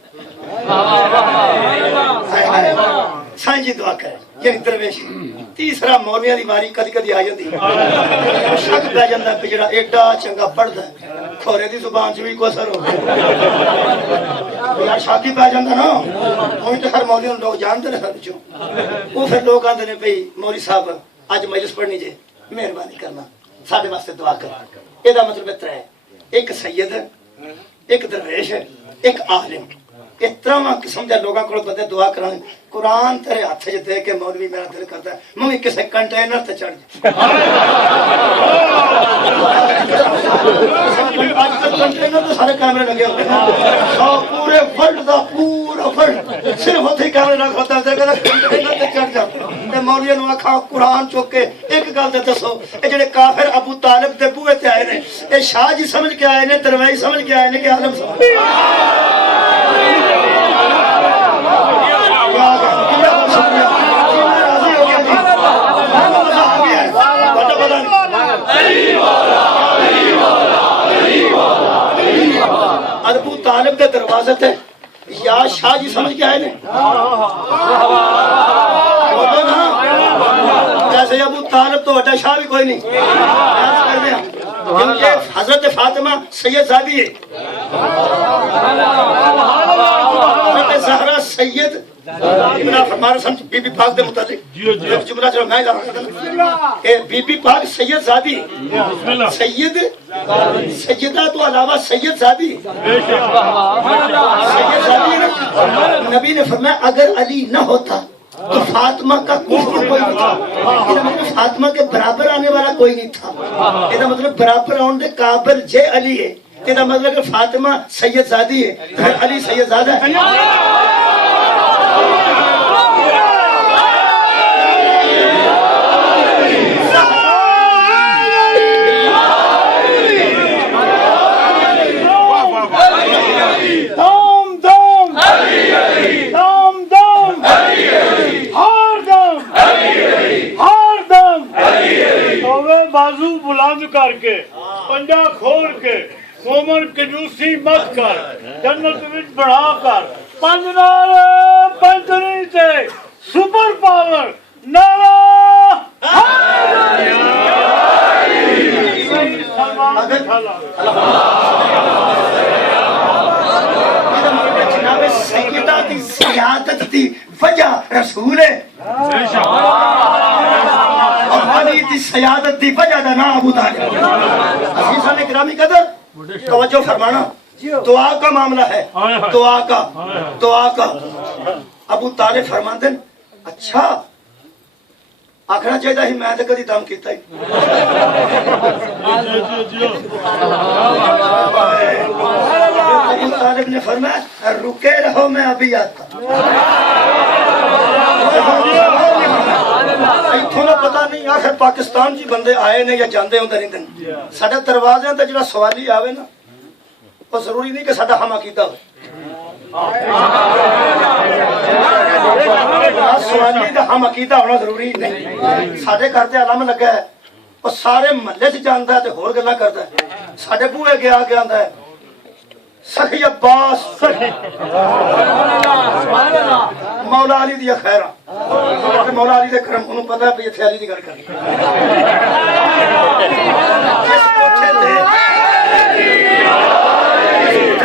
سائیں جی دعا کرے یعنی درویش تیسرا مولویاں دی واری کدی کدی آ جاندی شک پہ جاندا کہ جڑا ایڈا چنگا پڑھدا ہے کھورے دی زبان چ بھی کوئی اثر ہو یار شاکی پہ جاندا نا ہن تے ہر مولوی لوگ جانتے نے سب چوں وہ پھر لوگ آندے نے بھئی مولوی صاحب اج مجلس پڑھنی جے مہربانی کرنا ساڈے واسطے دعا کر یہ مطلب اتنا ہے ایک سید ایک درویش ایک عالم اس طرح قسم کے لوگوں کو بندے دعا کران قرآن تیرے ہاتھ چ دے کے مولوی میرا دل کرتا ہے میں کسی کنٹینر تے چڑھ کنٹینر تو سارے کیمرے لگے ہوتے ہیں پورے ورلڈ دا پورا ورلڈ صرف اتنے کیمرے لگ ہوتا ہے کنٹینر تے چڑھ جاتے مولوی نو آکھا قرآن چوک کے ایک گل تے دسو اے جڑے کافر ابو طالب دے بوئے تے آئے نے اے شاہ جی سمجھ کے آئے نے درویش سمجھ کے آئے نے کہ عالم سمجھ ابو طالب کے دروازے تھے یا شاہ جی سمجھ کے آئے نے جیسے ابو طالب تو وڈا شاہ بھی کوئی نہیں حضرت فاطمہ سید زادی ہے حضرت زہرا سید ہمارا سمجھ بی بی پاک دے متعلق جملہ چلو میں بی بی پاک سید زادی سید سیدہ تو علاوہ سید زادی سید زادی نبی نے فرمایا اگر علی نہ ہوتا تو فاطمہ کا کوئی نہیں تھا مطلب فاطمہ کے برابر آنے والا کوئی نہیں تھا یہ مطلب برابر آنے قابل جے علی ہے یہ مطلب کہ فاطمہ سید زادی ہے علی سید زادہ ہے بازو بلند کر کے پنجا کھول کے مومن کنجوسی مت کر جنت وچ بڑھا کر پنج نال پنجری سے سپر پاور نعرہ جناب سیدہ دی سیادت دی وجہ رسول ہے علی دی سیادت دی وجہ دا نام ابو طالب عزیزان اکرامی قدر توجہ فرمانا دعا کا معاملہ ہے دعا کا ابو طالب فرماندے اچھا آخنا چاہیے ہی میں تو کدی دم کیتا ہی ابو طالب نے فرمایا رکے رہو میں ابھی آتا پتا نہیں آخر پاکستان جی بندے آئے نے یا جاندے ہوندے نہیں دن ساڈے دروازے تے جڑا سوالی آوے نا وہ ضروری نہیں کہ ساڈا ہم عقیدہ ہوئے سوالی تے ہم عقیدہ ہونا ضروری نہیں ساڈے گھر تے علم لگا ہے وہ سارے محلے چ جاندا ہے تے ہور گلاں کردا ہے ساڈے بوئے گیا کے آندا ہے سخی عباس مولا علی دیا خیرہ مولا علی دے کرم انہوں پتا ہے یہ تھے علی دی گھر کرنی جس کوٹھے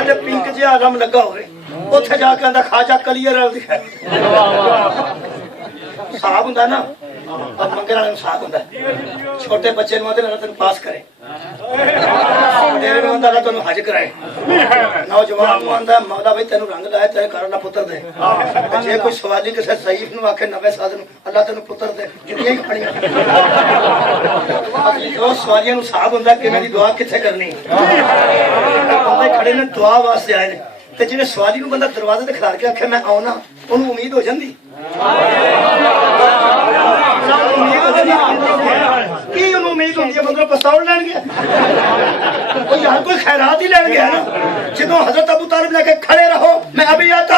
دے پینک جی آلم لگا ہو رہے اتھے جا کے اندھا خواجہ کلیئر علی دکھائے صاحب ہندہ نا اب منگر آنے صاحب ہندہ چھوٹے بچے نوادے اللہ تنو پاس کرے تیرے میں اللہ تنو حج کرائے نوجوان نوادہ مولا بھائی تنو رنگ لائے تیرے کارنا پتر دے جے کوئی سوالی کسے صحیح نو آکھے نوے سادنو اللہ تنو پتر دے جنہیں ہی کھڑی جو سوالیاں نو صاحب ہندہ کہ میں دی دعا کتھے کرنی بندے کھڑے نے دعا واسطے آئے نے ਤੇ ਜਿਹੜੇ ਸਵਾਲੀ ਨੂੰ ਬੰਦਾ ਦਰਵਾਜ਼ੇ ਤੇ ਖਿਲਾਰ ਕੇ ਆਖੇ ਮੈਂ ਆਉਣਾ, ਉਹਨੂੰ ਉਮੀਦ ਹੋ ਜਾਂਦੀ ਕੀ ਉਹਨੂੰ ਉਮੀਦ ਹੁੰਦੀ ਹੈ ਬੰਦਾ ਪਸਤੌਲ ਲੈਣ ਗਿਆ ਉਹ ਯਾਰ ਕੋਈ ਖੈਰਾਤ ਹੀ ਲੈਣ ਗਿਆ ਨਾ। ਜਦੋਂ ਹਜ਼ਰਤ ਅਬੂ ਤਾਲਿਬ ਲੈ ਕੇ ਖੜੇ ਰਹੋ ਮੈਂ ਅਭੀ ਆਤਾ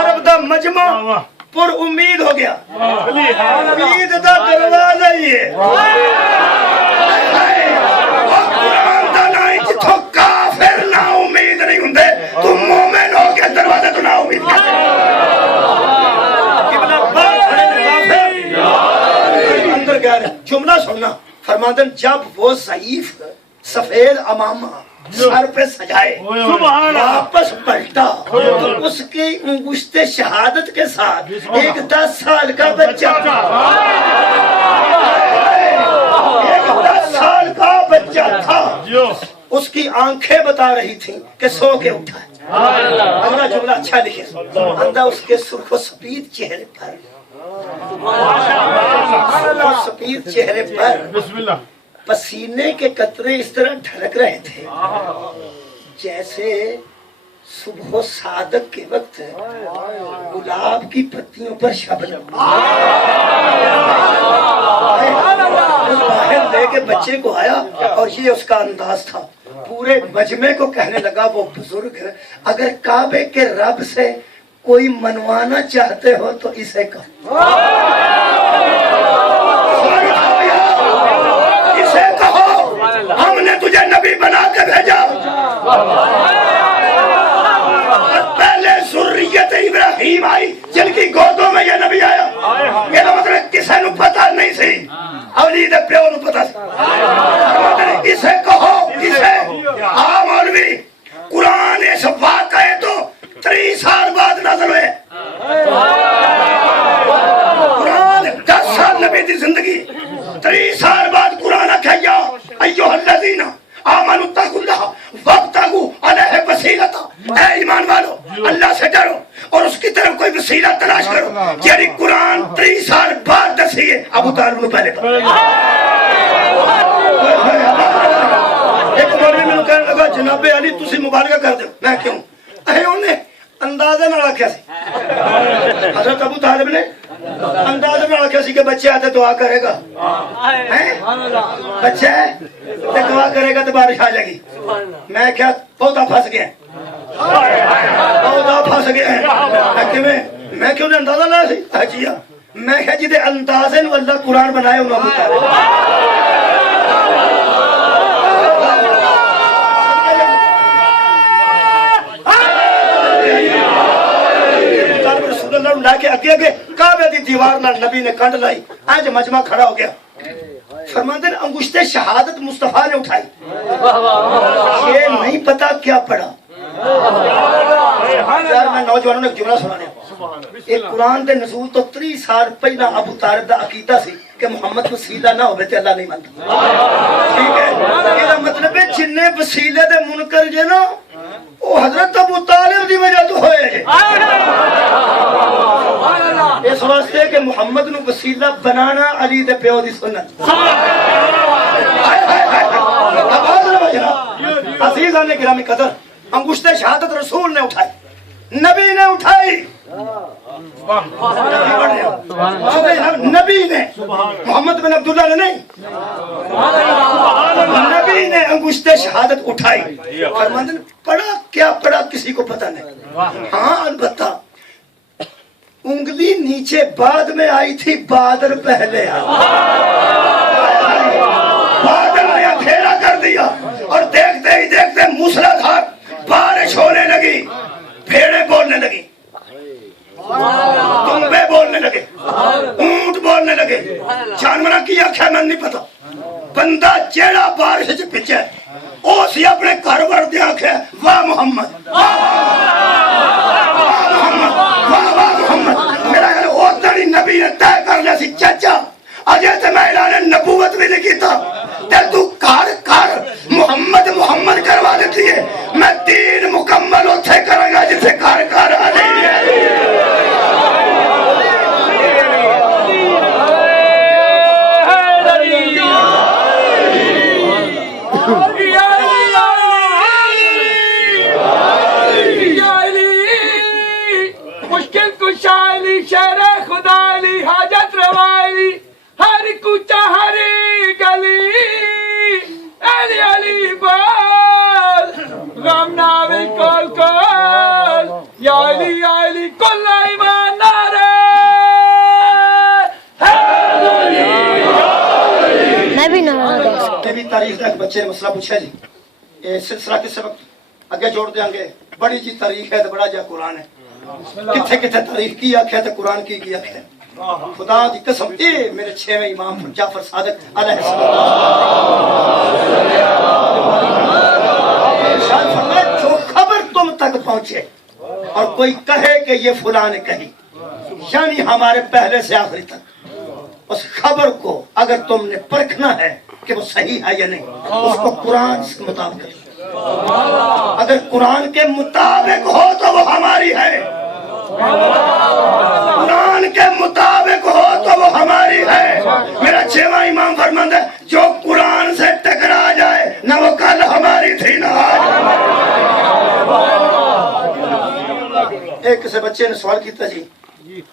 ਅਰਬ ਦਾ ਮਜਮਾ پر امید ہو گیا، امید دا دروازہ ہی ہے قرآن دا نا جتھوں کافر نا امید نہیں ہوندے تو مومن ہو کے دروازے تو نا امید کیسے قبلہ بار کھڑے کافر اندر گئے جملہ سننا فرماندن جب وہ ضعیف سفید امامہ سر پہ سجائے واپس پلٹا تو اس کی انگشت شہادت کے ساتھ ایک 10 سال کا بچہ تھا، ایک 10 سال کا بچہ تھا، اس کی آنکھیں بتا رہی تھیں کہ سو کے اٹھا ہے۔ اگلا جملہ اچھا لکھے، اندھا اس کے سرخ و سفید چہرے پر، سرخ و سفید چہرے پر پسینے کے قطرے اس طرح ڈھلک رہے تھے جیسے صبح و صادق کے وقت گلاب کی پتیوں پر شبنم۔ باہر لے کے بچے کو آیا اور یہ اس کا انداز تھا، پورے مجمع کو کہنے لگا وہ بزرگ اگر کعبے کے رب سے کوئی منوانا چاہتے ہو تو اسے کہو، ہم نے تجھے نبی بنا کے بھیجا۔ پہلے ذریت ابراہیم آئی جن کی گودوں میں یہ نبی آیا، یہ مطلب کسے نو پتہ نہیں سی، اولی دے پیو نو پتہ سی، اسے کہو اسے آ مولوی قرآن اس واقعے تو 30 سال بعد نازل ہوئے، قرآن 10 سال نبی دی زندگی 30 سال بعد قرآن کہیا ایوہ الذین آمنوا اتقوا اللہ وابتغوا الیہ وسیلۃ، اے ایمان والو اللہ سے ڈرو اور اس کی طرف کوئی وسیلہ تلاش کرو، یعنی قرآن 30 سال بعد دسی ہے ابو طالب نو پہلے پر۔ ایک مولوی میں کہنے لگا جناب علی تسی مبالغہ کر دو، میں کیوں؟ اے انہیں اندازے نہ رکھیا سی، حضرت ابو طالب نے اندازے نہ رکھیا سی کہ بچے آتے دعا کرے گا، بچے تے دعا کرے گا تو بارش آ جائے گی، میں کیا پودا پھنس گیا، پودا پھنس گیا، میں کیوں نے اندازہ لایا سی حجیہ، میں کیا جدے اندازے نو اللہ قرآن بنائے انہوں ابو طالب لا کے اگے اگے کعبے دی دیوار نال نبی نے کنڈ لائی، آج مجمع کھڑا ہو گیا، فرماندے نے انگشت شہادت مصطفیٰ نے اٹھائی، یہ نہیں پتا کیا پڑھا۔ یار میں نوجوانوں نے ایک جملہ سنانے، ایک قرآن دے نزول تو 30 سال پہلا ابو طالب دا عقیدہ سی کہ محمد وسیلہ نہ ہوئے تے اللہ نہیں مانتا، ٹھیک ہے، یہ مطلب ہے جننے وسیلے دے منکر جے نا وہ حضرت ابو طالب دی وجہ تو ہوئے جے، اس واسطے کہ محمد نو وسیلہ بنانا علی دے پیو دی سنت۔ عزیزان نے گرامی قدر انگشت شہادت رسول نے اٹھائی، نبی نے اٹھائی، نبی نے، محمد بن عبداللہ نے نہیں، نبی نے انگشت شہادت اٹھائی، فرماندے پڑھا کیا پڑھا کسی کو پتہ نہیں، ہاں البتہ انگلی نیچے بعد میں آئی تھی بادر پہلے بادل نے اندھیرا کر دیا اور دیکھتے ہی دیکھتے موسلادھار بارش ہونے لگی، بھیڑیں بولنے لگی، دمبے بولنے لگے، اونٹ بولنے لگے، جانورہ کی آنکھیں میں نہیں پتا، بندہ جیڑا بارش چ پچھے او سی اپنے گھر ور دی آنکھیں واہ محمد واہ محمد، میرا اوتڑی نبی نے طے کر لیا سی چچا اجے تے میں اعلان نبوت بھی نہیں کیتا تے تو کار کار محمد محمد کروا دیتی ہے، میں دین مکمل اوتھے کراں گا جتھے کار کار آ جائے۔ میں بھی نہ بھی تاریخ کا ایک بچے نے مسئلہ پوچھا جی یہ سلسلہ کس وقت اگے جوڑ دیں گے بڑی جی تاریخ ہے تو بڑا جا قرآن ہے کتنے کتنے تاریخ کی آخیا تو قرآن کی آخیا خدا دی قسم اے میرے 6ویں امام جعفر صادق علیہ السلام ارشاد فرمایا جو خبر تم تک پہنچے اور کوئی کہے کہ یہ فلاں نے کہی یعنی ہمارے پہلے سے آخری تک اس خبر کو اگر تم نے پرکھنا ہے کہ وہ صحیح ہے یا نہیں اس کو قرآن کے مطابق اگر قرآن کے مطابق ہو تو وہ ہماری ہے قرآن کے مطابق ہو تو وہ ہماری ہے میرا 6واں امام فرماتا ہے جو قرآن سے ٹکرا جائے نہ وہ کل ہماری تھی نہ آج ایک کسی بچے نے سوال کیتا جی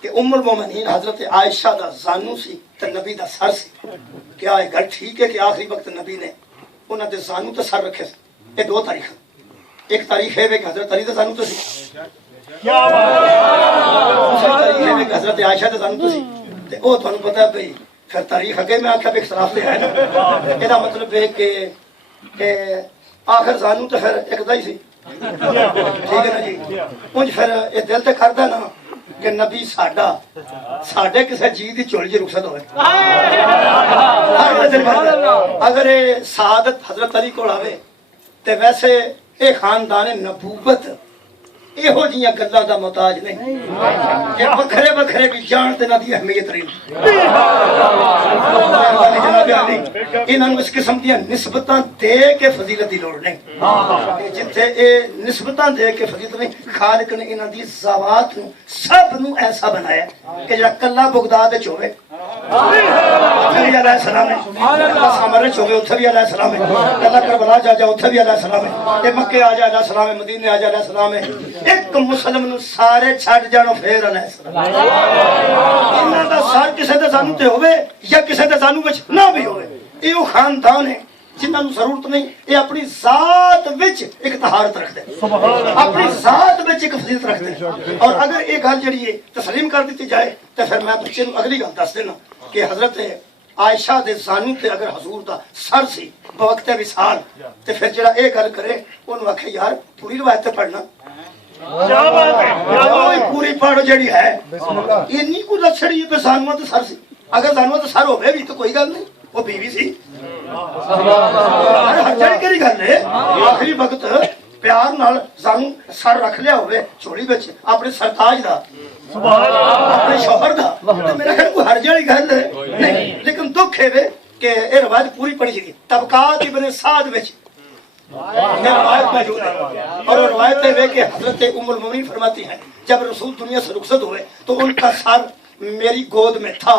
کہ ام المومنین حضرت عائشہ دا زانو سی تے نبی دا سر سی کیا یہ گل ٹھیک ہے کہ آخری وقت نبی نے انہاں دے زانو تے سر رکھے یہ 2 تاریخ ایک تاریخ ہے کہ حضرت علی دا زانو تے سی دوسری تاریخ ہے کہ حضرت عائشہ دا زانو تے سی تے او تانوں پتہ ہے بھئی پھر تاریخ اگے میں آکھیا بھی اختلاف تے ہے نا ایدا مطلب ہے کہ آخر زانو تے پھر ایک دا ہی سی ٹھیک ہے نا جی انج پھر یہ دل تے کردا نا کہ نبی ساڈے کسی جی دی چولی جی رخصت ہوئے اگر یہ سعادت حضرت علی کو آوے تے ویسے یہ خاندان نبوت یہو جیاں گلاں دا محتاج نہیں یہ وکھرے وکھرے بھی جانتے نہ دی اہمیت رہی جناب علی انہاں نوں اس قسم دیاں نسبتاں دے کے فضیلت دی لوڑ نہیں جتھے اے نسبتاں دے کے فضیلت نہیں خالق نے انہاں دی ذوات نوں سب نوں ایسا بنایا کہ جڑا کلا بغداد وچ ہوے اتھے بھی علیہ السلام ہے کلا سامر وچ ہوے اتھے بھی علیہ السلام ہے کلا کربلا جا اتھے بھی علیہ السلام ہے تے مکے آ جا علیہ السلام ہے مدینے آ جا علیہ السلام ہے ایک مسلم نو سارے چھڈ جانو پھر علیہ السلام انہاں دا سر کسے دے زانو تے ہوے یا کسے دے زانو وچ نہ بھی ہوے اے او خاندان ہے جنہاں نوں ضرورت نہیں اے اپنی ذات وچ ایک طہارت رکھدے اپنی ذات وچ ایک فضیلت رکھدے اور اگر یہ گل جڑی ہے تسلیم کر دیتی جائے تو پھر میں بچے نوں اگلی گل دس دینا کہ حضرت عائشہ دے زانو تے اگر حضور دا سر سی بوقت وصال تے پھر جڑا اے گل کرے اونوں آکھے یار پوری روایت تے پڑھنا پوری پڑھو جڑی ہے اینی کو لچڑی پہ زانو تے سر سی اگر زانو تے سر ہوے بھی تو کوئی گل نہیں وہ بیوی سی ہر جڑی کری گل ہے آخری وقت پیار نال زانو سر رکھ لیا ہوئے چوڑی وچ اپنے سرتاج دا اپنے شوہر دا میرا خیال کوئی ہر جڑی گل ہے نہیں لیکن دکھ ہے کہ یہ روایت پوری پڑھی سی طبقات ابن سعد وچ روایت موجود ہے اور روایت ہے کہ حضرت ام المومنین فرماتی ہیں جب رسول دنیا سے رخصت ہوئے تو ان کا سر میری گود میں تھا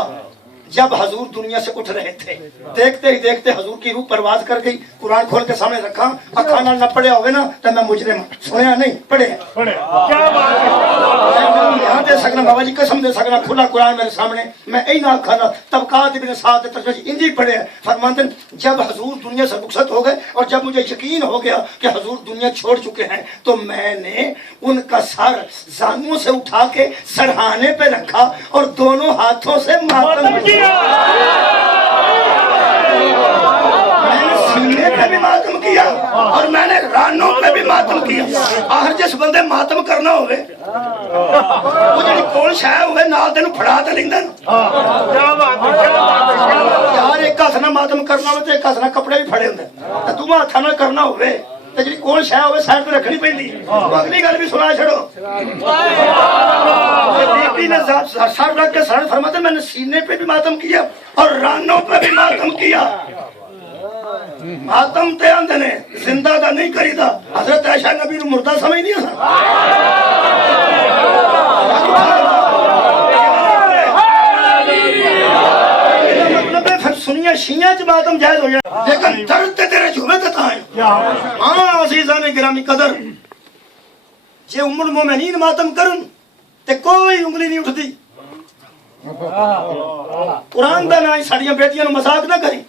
جب حضور دنیا سے اٹھ رہے تھے دیکھتے ہی دیکھتے حضور کی روح پرواز کر گئی قرآن کھول کے سامنے رکھا اکھاں نال نہ پڑھیا ہوئے نا تو میں مجرم سنیا نہیں پڑھے کیا بات ہے یہاں دے سکنا بابا جی قسم دے سکنا کھلا قرآن میرے سامنے میں ای نہ کھانا طبقات ابن سعد ترجمہ انجی پڑھے فرماتے ہیں جب حضور دنیا سے رخصت ہو گئے اور جب مجھے یقین ہو گیا کہ حضور دنیا چھوڑ چکے ہیں تو میں نے ان کا سر زانوں سے اٹھا کے سرہانے پہ رکھا اور دونوں ہاتھوں سے ماتم کیا میں نے سینے پہ بھی ماتم کیا اور میں نے رانوں پہ بھی ماتم کیا آخر جس بندے ماتم کرنا ہوئے وہ جڑی کول شاہ ہوئے نال تینوں پھڑا تے لیندے یار ایک ہاتھ نال ماتم کرنا ہوئے تے ایک ہاتھ نال کپڑے بھی پھڑے ہوندے تے دوواں ہاتھاں نال کرنا ہوئے تے جڑی کول شاہ ہوئے سائڈ تے رکھنی پیندی اگلی گل بھی سنا چھڑو بی بی نے سر رکھ کے سر فرماتے میں نے سینے پہ بھی ماتم کیا اور رانوں پہ بھی ماتم کیا ماتم تے آندے نے زندہ دا نہیں کری دا حضرت عائشہ نبی نو مردہ سمجھ نہیں سا مطلب پھر سنیا شیعہ چ ماتم جائز ہو جائے لیکن درد تے تیرے جھومے تے تھا ہے ہاں عزیزان گرامی قدر جے ام المومنین ماتم کرن تے کوئی انگلی نہیں اٹھتی قرآن دا نہ ساڈیاں بیٹیاں نو مذاق نہ کری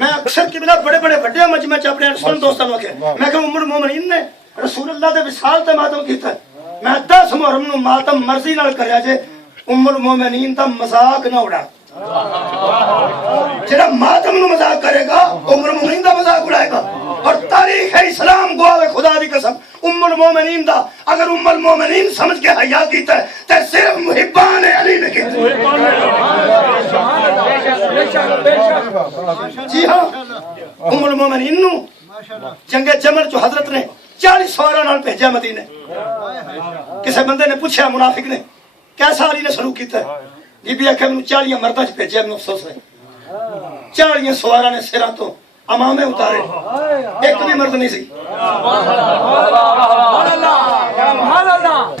میں اکثر کی بنا بڑے بڑے بڑے مجمع چ اپنے سن دوستاں نو کہ میں کہ ام المومنین نے رسول اللہ دے وصال تے ماتم کیتا ہے میں 10 محرم نو ماتم مرضی نال کریا جے ام المومنین دا مذاق نہ اڑا جڑا ماتم نو مذاق کرے گا عمر المومنین دا مذاق اڑائے گا. اور تاریخ اسلام گواہ خدا دی قسم ام المومنین دا اگر ام المومنین سمجھ کے حیا کیتا ہے تے صرف محبان علی نے کیتا. جی ہاں ام المومنین نو جنگ جمل جو حضرت نے 40 سوارا نال بھیجا مدینے. کسی بندے نے پوچھا منافق نے کیسا علی نے سلوک کیتا ہے؟ بی بی آکھے میں 40 مردہ چ بھیجا میں افسوس ہے 40 سوارا نے سرا تو امامے اتارے ایک بھی مرد نہیں سی.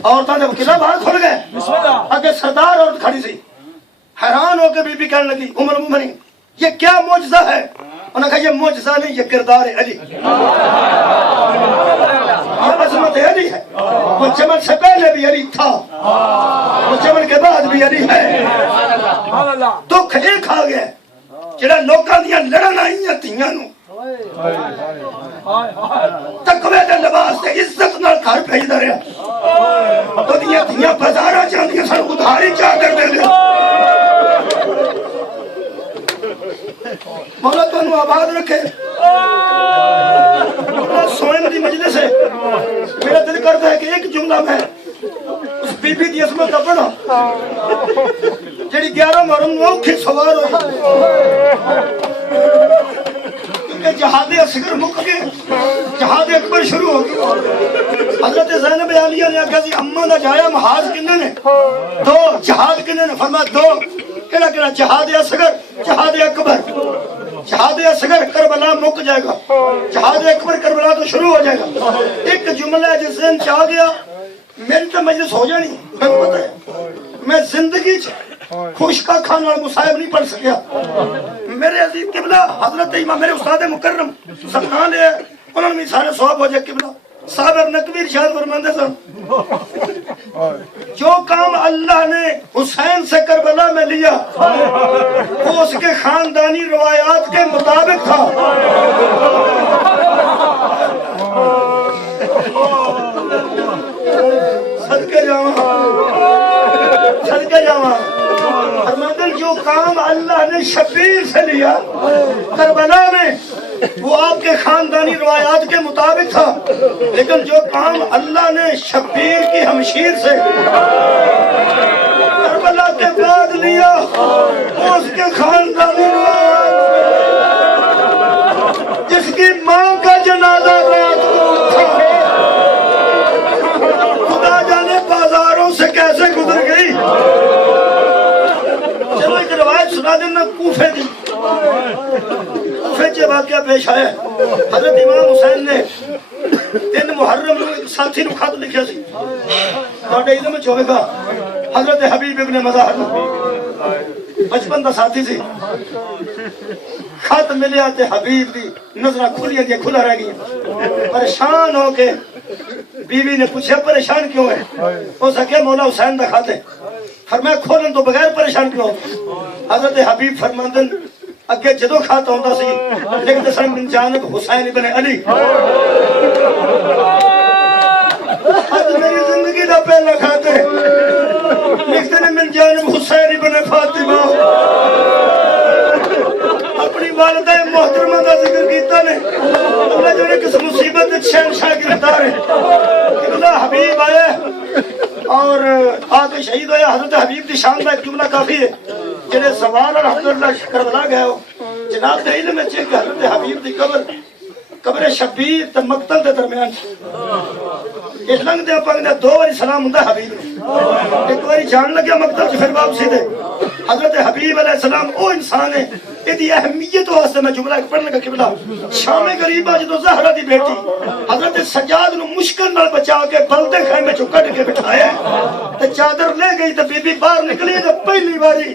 عورتوں نے قلعہ باہر کھل گئے اگے سردار عورت کھڑی سی حیران ہو کے بی بی کہنے لگی ام المومنین یہ کیا معجزہ ہے؟ انہوں نے کہا یہ معجزہ نہیں یہ کردار علی یہ عظمت علی ہے. وہ جمل سے پہلے بھی علی تھا وہ جمل کے بعد بھی علی ہے. دکھ ایک آ گیا جڑا لوکاں دیاں لڑن آئیاں تیاں نو تقوی دے لباس تے عزت نال گھر بھیجدا رہیا تو دیاں تیاں بازاراں جاندیاں سن ادھاری چادر دے دے. مولا تانوں آباد رکھے. سوئن دی مجلس ہے میرا دل کرتا ہے کہ ایک جملہ میں اس بی بی دی عظمت کا پڑھا جڑی 11 محرم نو اوکھی سوار ہوئی کیونکہ جہاد اصغر مک کے جہاد اکبر شروع ہو گیا. حضرت زینب عالیہ نے آخیا سی اماں دا جایا محاذ کنے نے 2 جہاد کنے نے فرمایا 2 کیڑا کیڑا جہاد اصغر جہاد اکبر. جہاد اصغر کربلا مک جائے گا جہاد اکبر کربلا تو شروع ہو جائے گا. ایک جملہ ہے جس دن چاہ گیا میری تو مجلس ہو جانی میں پتہ ہے میں زندگی خوش کا کھانا مصائب نہیں پڑھ سکیا. میرے عزیز قبلہ حضرت امام میرے استاد مکرم سبحان لے انہوں نے بھی سارے ثواب ہو جائے. قبلہ صابر نقوی ارشاد فرماندے سن جو کام اللہ نے حسین سے کربلا میں لیا وہ اس کے خاندانی روایات کے مطابق تھا. صدقے جاواں فرماندے جو کام اللہ نے شبیر سے لیا کربلا میں وہ آپ کے خاندانی روایات کے مطابق تھا لیکن جو کام اللہ نے شبیر کی ہمشیر سے کربلا کے بعد لیا وہ اس کے خاندانی روایات جس کی ماں کا جنازہ رات کو اٹھا خدا جانے بازاروں سے کیسے گزر گئی. چلو ایک روایت سنا دینا کوفے دی کوفے کے واقعہ پیش آیا. حضرت امام حسین نے 3 محرم نو ایک ساتھی نو خط لکھیا سی تواڈے علم وچ ہوے گا حضرت حبیب ابن مظاہر بچپن دا ساتھی سی. خط ملیا تے حبیب دی نظراں کھلیاں دی کھلا رہ گئی. پریشان ہو کے بیوی نے پوچھا پریشان کیوں ہے؟ اس نے مولا حسین دا خط ہے. فرمایا کھولن تو بغیر پریشان کیوں؟ حضرت حبیب فرماندن اگے جدو خط آندا سی لکھتے سن من جانب حسین ابن علی. آج میری زندگی دا پہلا خط ہے لکھتے نے من جانب حسین ابن فاطمہ. اپنی والدہ محترمہ کا ذکر کیتا نے اللہ جڑے کس مصیبت شہنشاہ گرفتار ہے قبلہ حبیب آئے اور آ کے شہید ہویا. حضرت حبیب کی شان کا ایک جملہ کافی ہے جنہیں سوال اور حضرت کربلا گیا ہو جناب دے علم ہے کہ حضرت حبیب کی قبر شبیر تے مقتل دے درمیان یہ لنگ دے پنگ دے 2 باری سلام ہوندا حبیب نے. ایک باری جان لگیا مقتل چ پھر واپسی دے. حضرت حبیب علیہ السلام او انسان ہے ایدی اہمیت واسطے میں جملہ پڑھنے کا قبلہ شام غریبہ جدو زہرا دی بیٹی حضرت سجاد نو مشکل نال بچا کے بلدے خیمے چوں کڈ کے بٹھایا تے چادر لے گئی تے بی بی باہر نکلی تے پہلی باری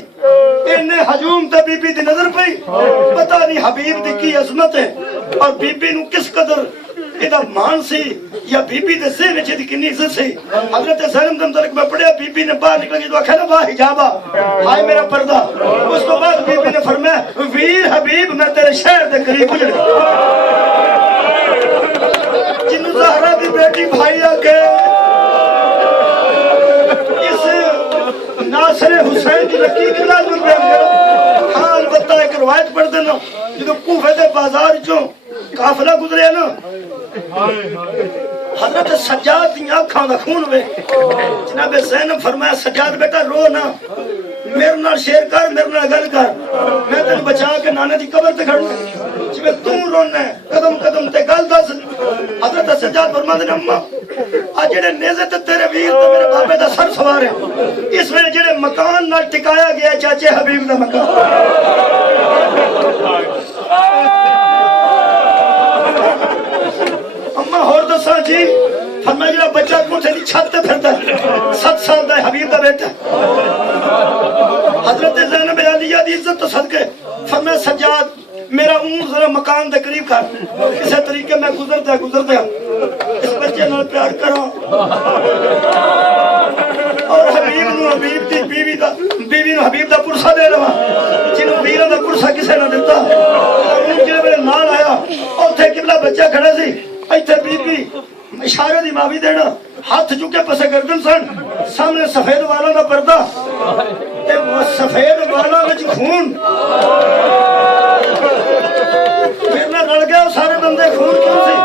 اینے ہجوم تے بی بی دی نظر پئی پتہ نہیں حبیب دی کی عظمت ہے اور بی بی نو کس قدر ایدہ مان سی یا بی بی دے ذہن وچ دی کنی عزت سی. حضرت زینب دے متعلق میں پڑھیا بی بی نے باہر نکل کے تو آکھیا نا واہ حجابا ہائے میرا پردہ. اس تو بعد بی بی نے فرمایا ویر حبیب میں تیرے شہر دے قریب گزرے جنوں زہرا دی بیٹی بھائی آ کے اس ناصر حسین کی لکی کی لازم بیان کرو روایت پڑھتے نا جدو کوفے دے بازار چوں قافلہ گزریا نا حضرت سجاد دی آنکھاں دا خون ہوئے جناب زینب فرمایا سجاد بیٹا رو نا میرے نال شیر کر میرے نال گل کر میں تینوں بچا کے نانے دی قبر تے کھڑنا جویں تو رونا ہے قدم قدم تے گل دس حضرت سجاد فرماندے نے اماں آ جڑے نیزے تے تیرے ویر تے میرے بابے دا سر سوار ہے اس ویلے جڑے مکان نال ٹکایا گیا چاچے حبیب دا مکان اماں ہور دساں جی فرمایا جڑا بچہ کوٹھے دی چھت تے پھردا ہے 7 سال دا حبیب دا بیٹا حضرت زینب عالیہ دی عزت تو صدقے فرمایا سجاد میرا اونٹ ذرا مکان دے قریب کر کسے طریقے میں گزرتا اس بچے نال پیار کرو اور حبیب نو حبیب دی بیوی نو حبیب دا پرسا دے لواں جنوں ویراں دا پرسا کسے نہ دتا اونٹ جڑے میرے نال آیا اوتھے قبلہ بچہ کھڑا سی ایتھے بی بی اشارے دی ماوی دینا ہاتھ چکے پسے گردن سن سامنے سفید والاں دا پردہ تے سفید والاں وچ خون میرے نال رل گیا سارے بندے خون کیوں سی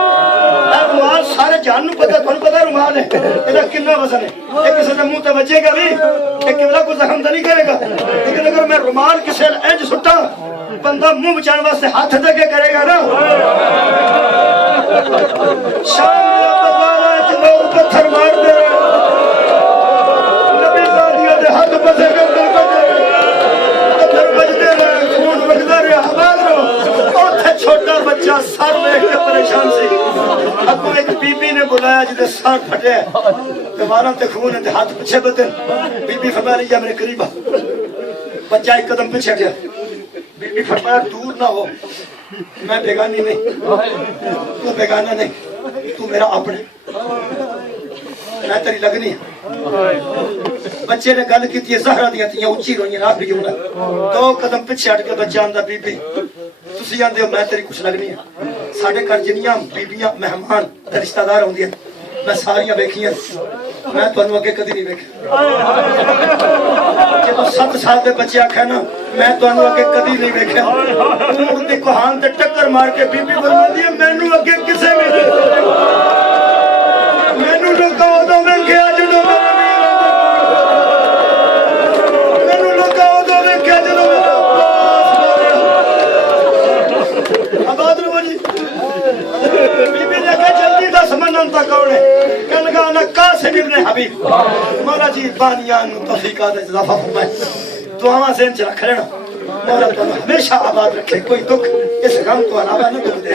رومال سارے جان نو پتہ تھانوں پتہ رومال ہے ایدا کتنا وزن ہے اے کسے دے منہ تے بچے گا بھی اے قبلہ کو زخم تے نہیں کرے گا لیکن اگر میں رومال کسے انج سٹا بندہ منہ بچانے واسطے ہاتھ دے کے کرے گا نا شام دا بازار ہے لوگ پتھر مار دے نبی زادیاں دے ہاتھ پسے گردن پتھر بجدے رہے خون بجدا رہا آباد رہو اوتھے چھوٹا بچہ سر دیکھ کے پریشان سی اگوں ایک بی بی نے بلایا جدے سر پھٹے تے والاں تے خون تے ہاتھ پیچھے بدن بی بی فرمایا جا میرے قریب آ بچہ ایک قدم پیچھے گیا بی بی فرمایا دور نہ ہو میں بیگانی نہیں تو بیگانہ نہیں تو میرا اپنے میں تیری لگنی بچے نے گل کی تھی زہرہ دیا تھی اچھی روئیں آخری جملہ 2 قدم پیچھے ہٹ کے بچہ آندہ بی بی تسی آندے ہو میں تیری کچھ لگنی ہے ساڑھے گھر جنیاں بیبیاں مہمان رشتہ دار ہوندی ہیں میں ساریاں بیکھیاں میں تو انہوں اگے کدی نہیں بیکھا جب 7 سال دے بچے آکھا نا میں تو انہوں اگے کدی نہیں بیکھا اونٹ دی کوہان تے ٹکر مار کے بی بی فرماندی ہے مینوں اگے کسے بھی مینوں لوکا اودوں ویکھیا جدوں مینوں لوکا اودوں ویکھیا جدوں آباد رہو جی بی بی نے کہا جلدی دس منن تا کون ہے کہنے لگا انا قاسم ابن حبیب مولا جی بانیان توفیقات اضافہ فرمائے دعاواں ذہن چ رکھ لینا مولا تو ہمیشہ آباد رکھے کوئی دکھ اس غم تو علاوہ نہ دکھ دے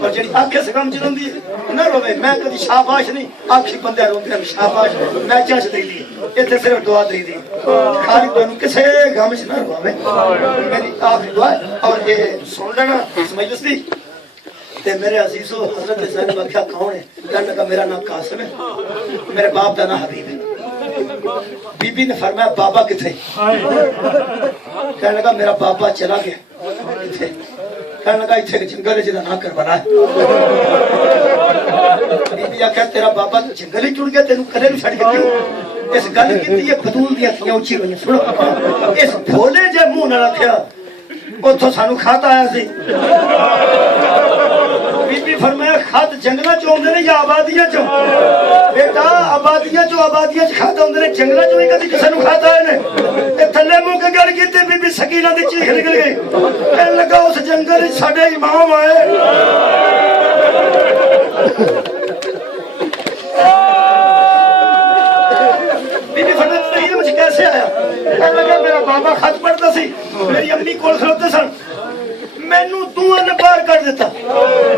اور جڑی آنکھیں سے غم چلندی ہے نہ روے میں کدی شاباش نہیں آنکھی بندے روندے ہیں شاباش میں چاچ دے دی ایتھے صرف دعا دے دی خالی تانوں کسے غم وچ نہ رواوے میری آخری دعا اور یہ سن لینا اس مجلس دی تے میرے عزیزو حضرت زینب آکھیا کون ہے کہنے لگا میرا نام قاسم ہے میرے باپ دا نام حبیب ہے بی بی نے فرمایا بابا کتھے کہنے لگا میرا بابا چلا گیا کتھے کہنے لگا ایتھے ایک جنگل ہے جدا نام کربلا ہے بی بی آکھیا تیرا بابا جنگل ہی چڑ گیا تینوں کدے نہیں چھڈ کے کیوں اس گل کیتی ہے فضول دیاں تھیاں اونچی ہوئیں سنو اس بھولے جے منہ نہ رکھیا اوتھوں سانو کھاتا آیا سی بی بی فرمایا خط جنگلاں چ ہوندے نے یا آبادیاں چ بیٹا آبادیاں چ کھاتا ہوندے نے جنگلاں چ نہیں کدی کسے نوں کھاتا ہے نے تے تھلے منہ کے گل کیتی بی بی سکینہ دی چیخ نکل گئی کہنے لگا اس جنگل وچ ساڈے امام آئے بی بی فرمایا تین مجھ کیسے آیا کہنے لگا میرا بابا خط پڑھتا سی میری امی کول کھلوتے سن مینوں دوہاں نے باہر کر دیتا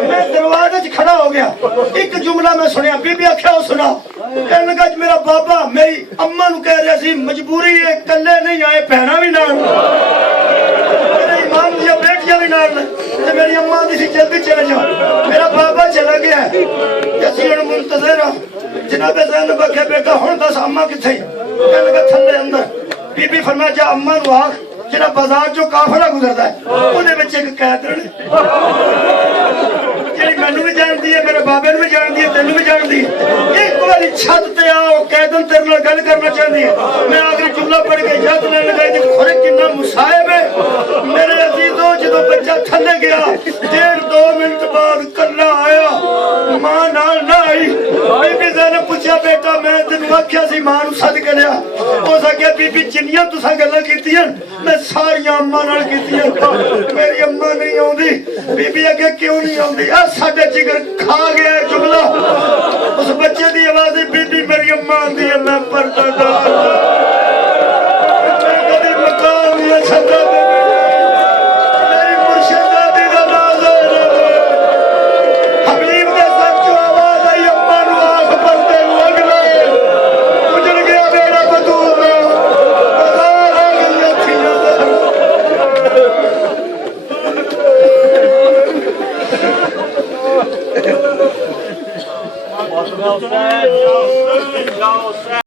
میں دروازے وچ کھڑا ہو گیا ایک جملہ میں سنیا بی بی آکھیا او سنا کہنے لگا میرا بابا میری اماں نوں کہہ رہا سی مجبوری ہے کلے نہیں آئے بہناں بھی نال میرے امام دی بیٹیاں بھی نال تے میری اماں دی سی جلدی چلے جاؤ میرا بابا چلا گیا تے اسی ہن منتظر ہاں جناب زینب آکھیا بیٹا ہن دس اماں کتھے کہنے لگا تھلے اندر بی بی فرمایا جا اماں نوں آکھ جڑا بازار جو قافلہ گزردا ہے اونے وچ ایک قید رہے جڑی مینوں بھی جاندی ہے میرے بابے نوں بھی جاندی ہے تینوں بھی جاندی ہے ایک باری چھت تے آؤ قیدن تیرے نال گل کرنا چاہندی ہے میں آخری جملہ پڑھ کے یاد لینے لگا کہ کھڑے کنا مصائب ہے میرے عزیزو جدو بچہ تھلے گیا 1.5-2 منٹ بعد کلا آیا ماں نال نہ آئی بی بی زینب پوچھا بیٹا میں تینوں آکھیا سی ماں نوں سد کے لیا اس آکھیا بی بی جنیاں تساں گلاں کیتیاں میں ساریاں اماں نال کیتیاں میری اماں نہیں آوندی بی بی اگے کیوں نہیں آوندی ساڈے جگر کھا گیا ہے جملہ اس بچے دی آواز بی بی میری اماں آندی ہے میں پردہ دار میں کدی مقام یا چھتا میری مرشدہ دی نماز حبیب دے سر جو آواز آئی اماں نو آنکھ پردے لگ لے اجڑ گیا میرا بدور بازار آ گئی اکھیاں جاؤ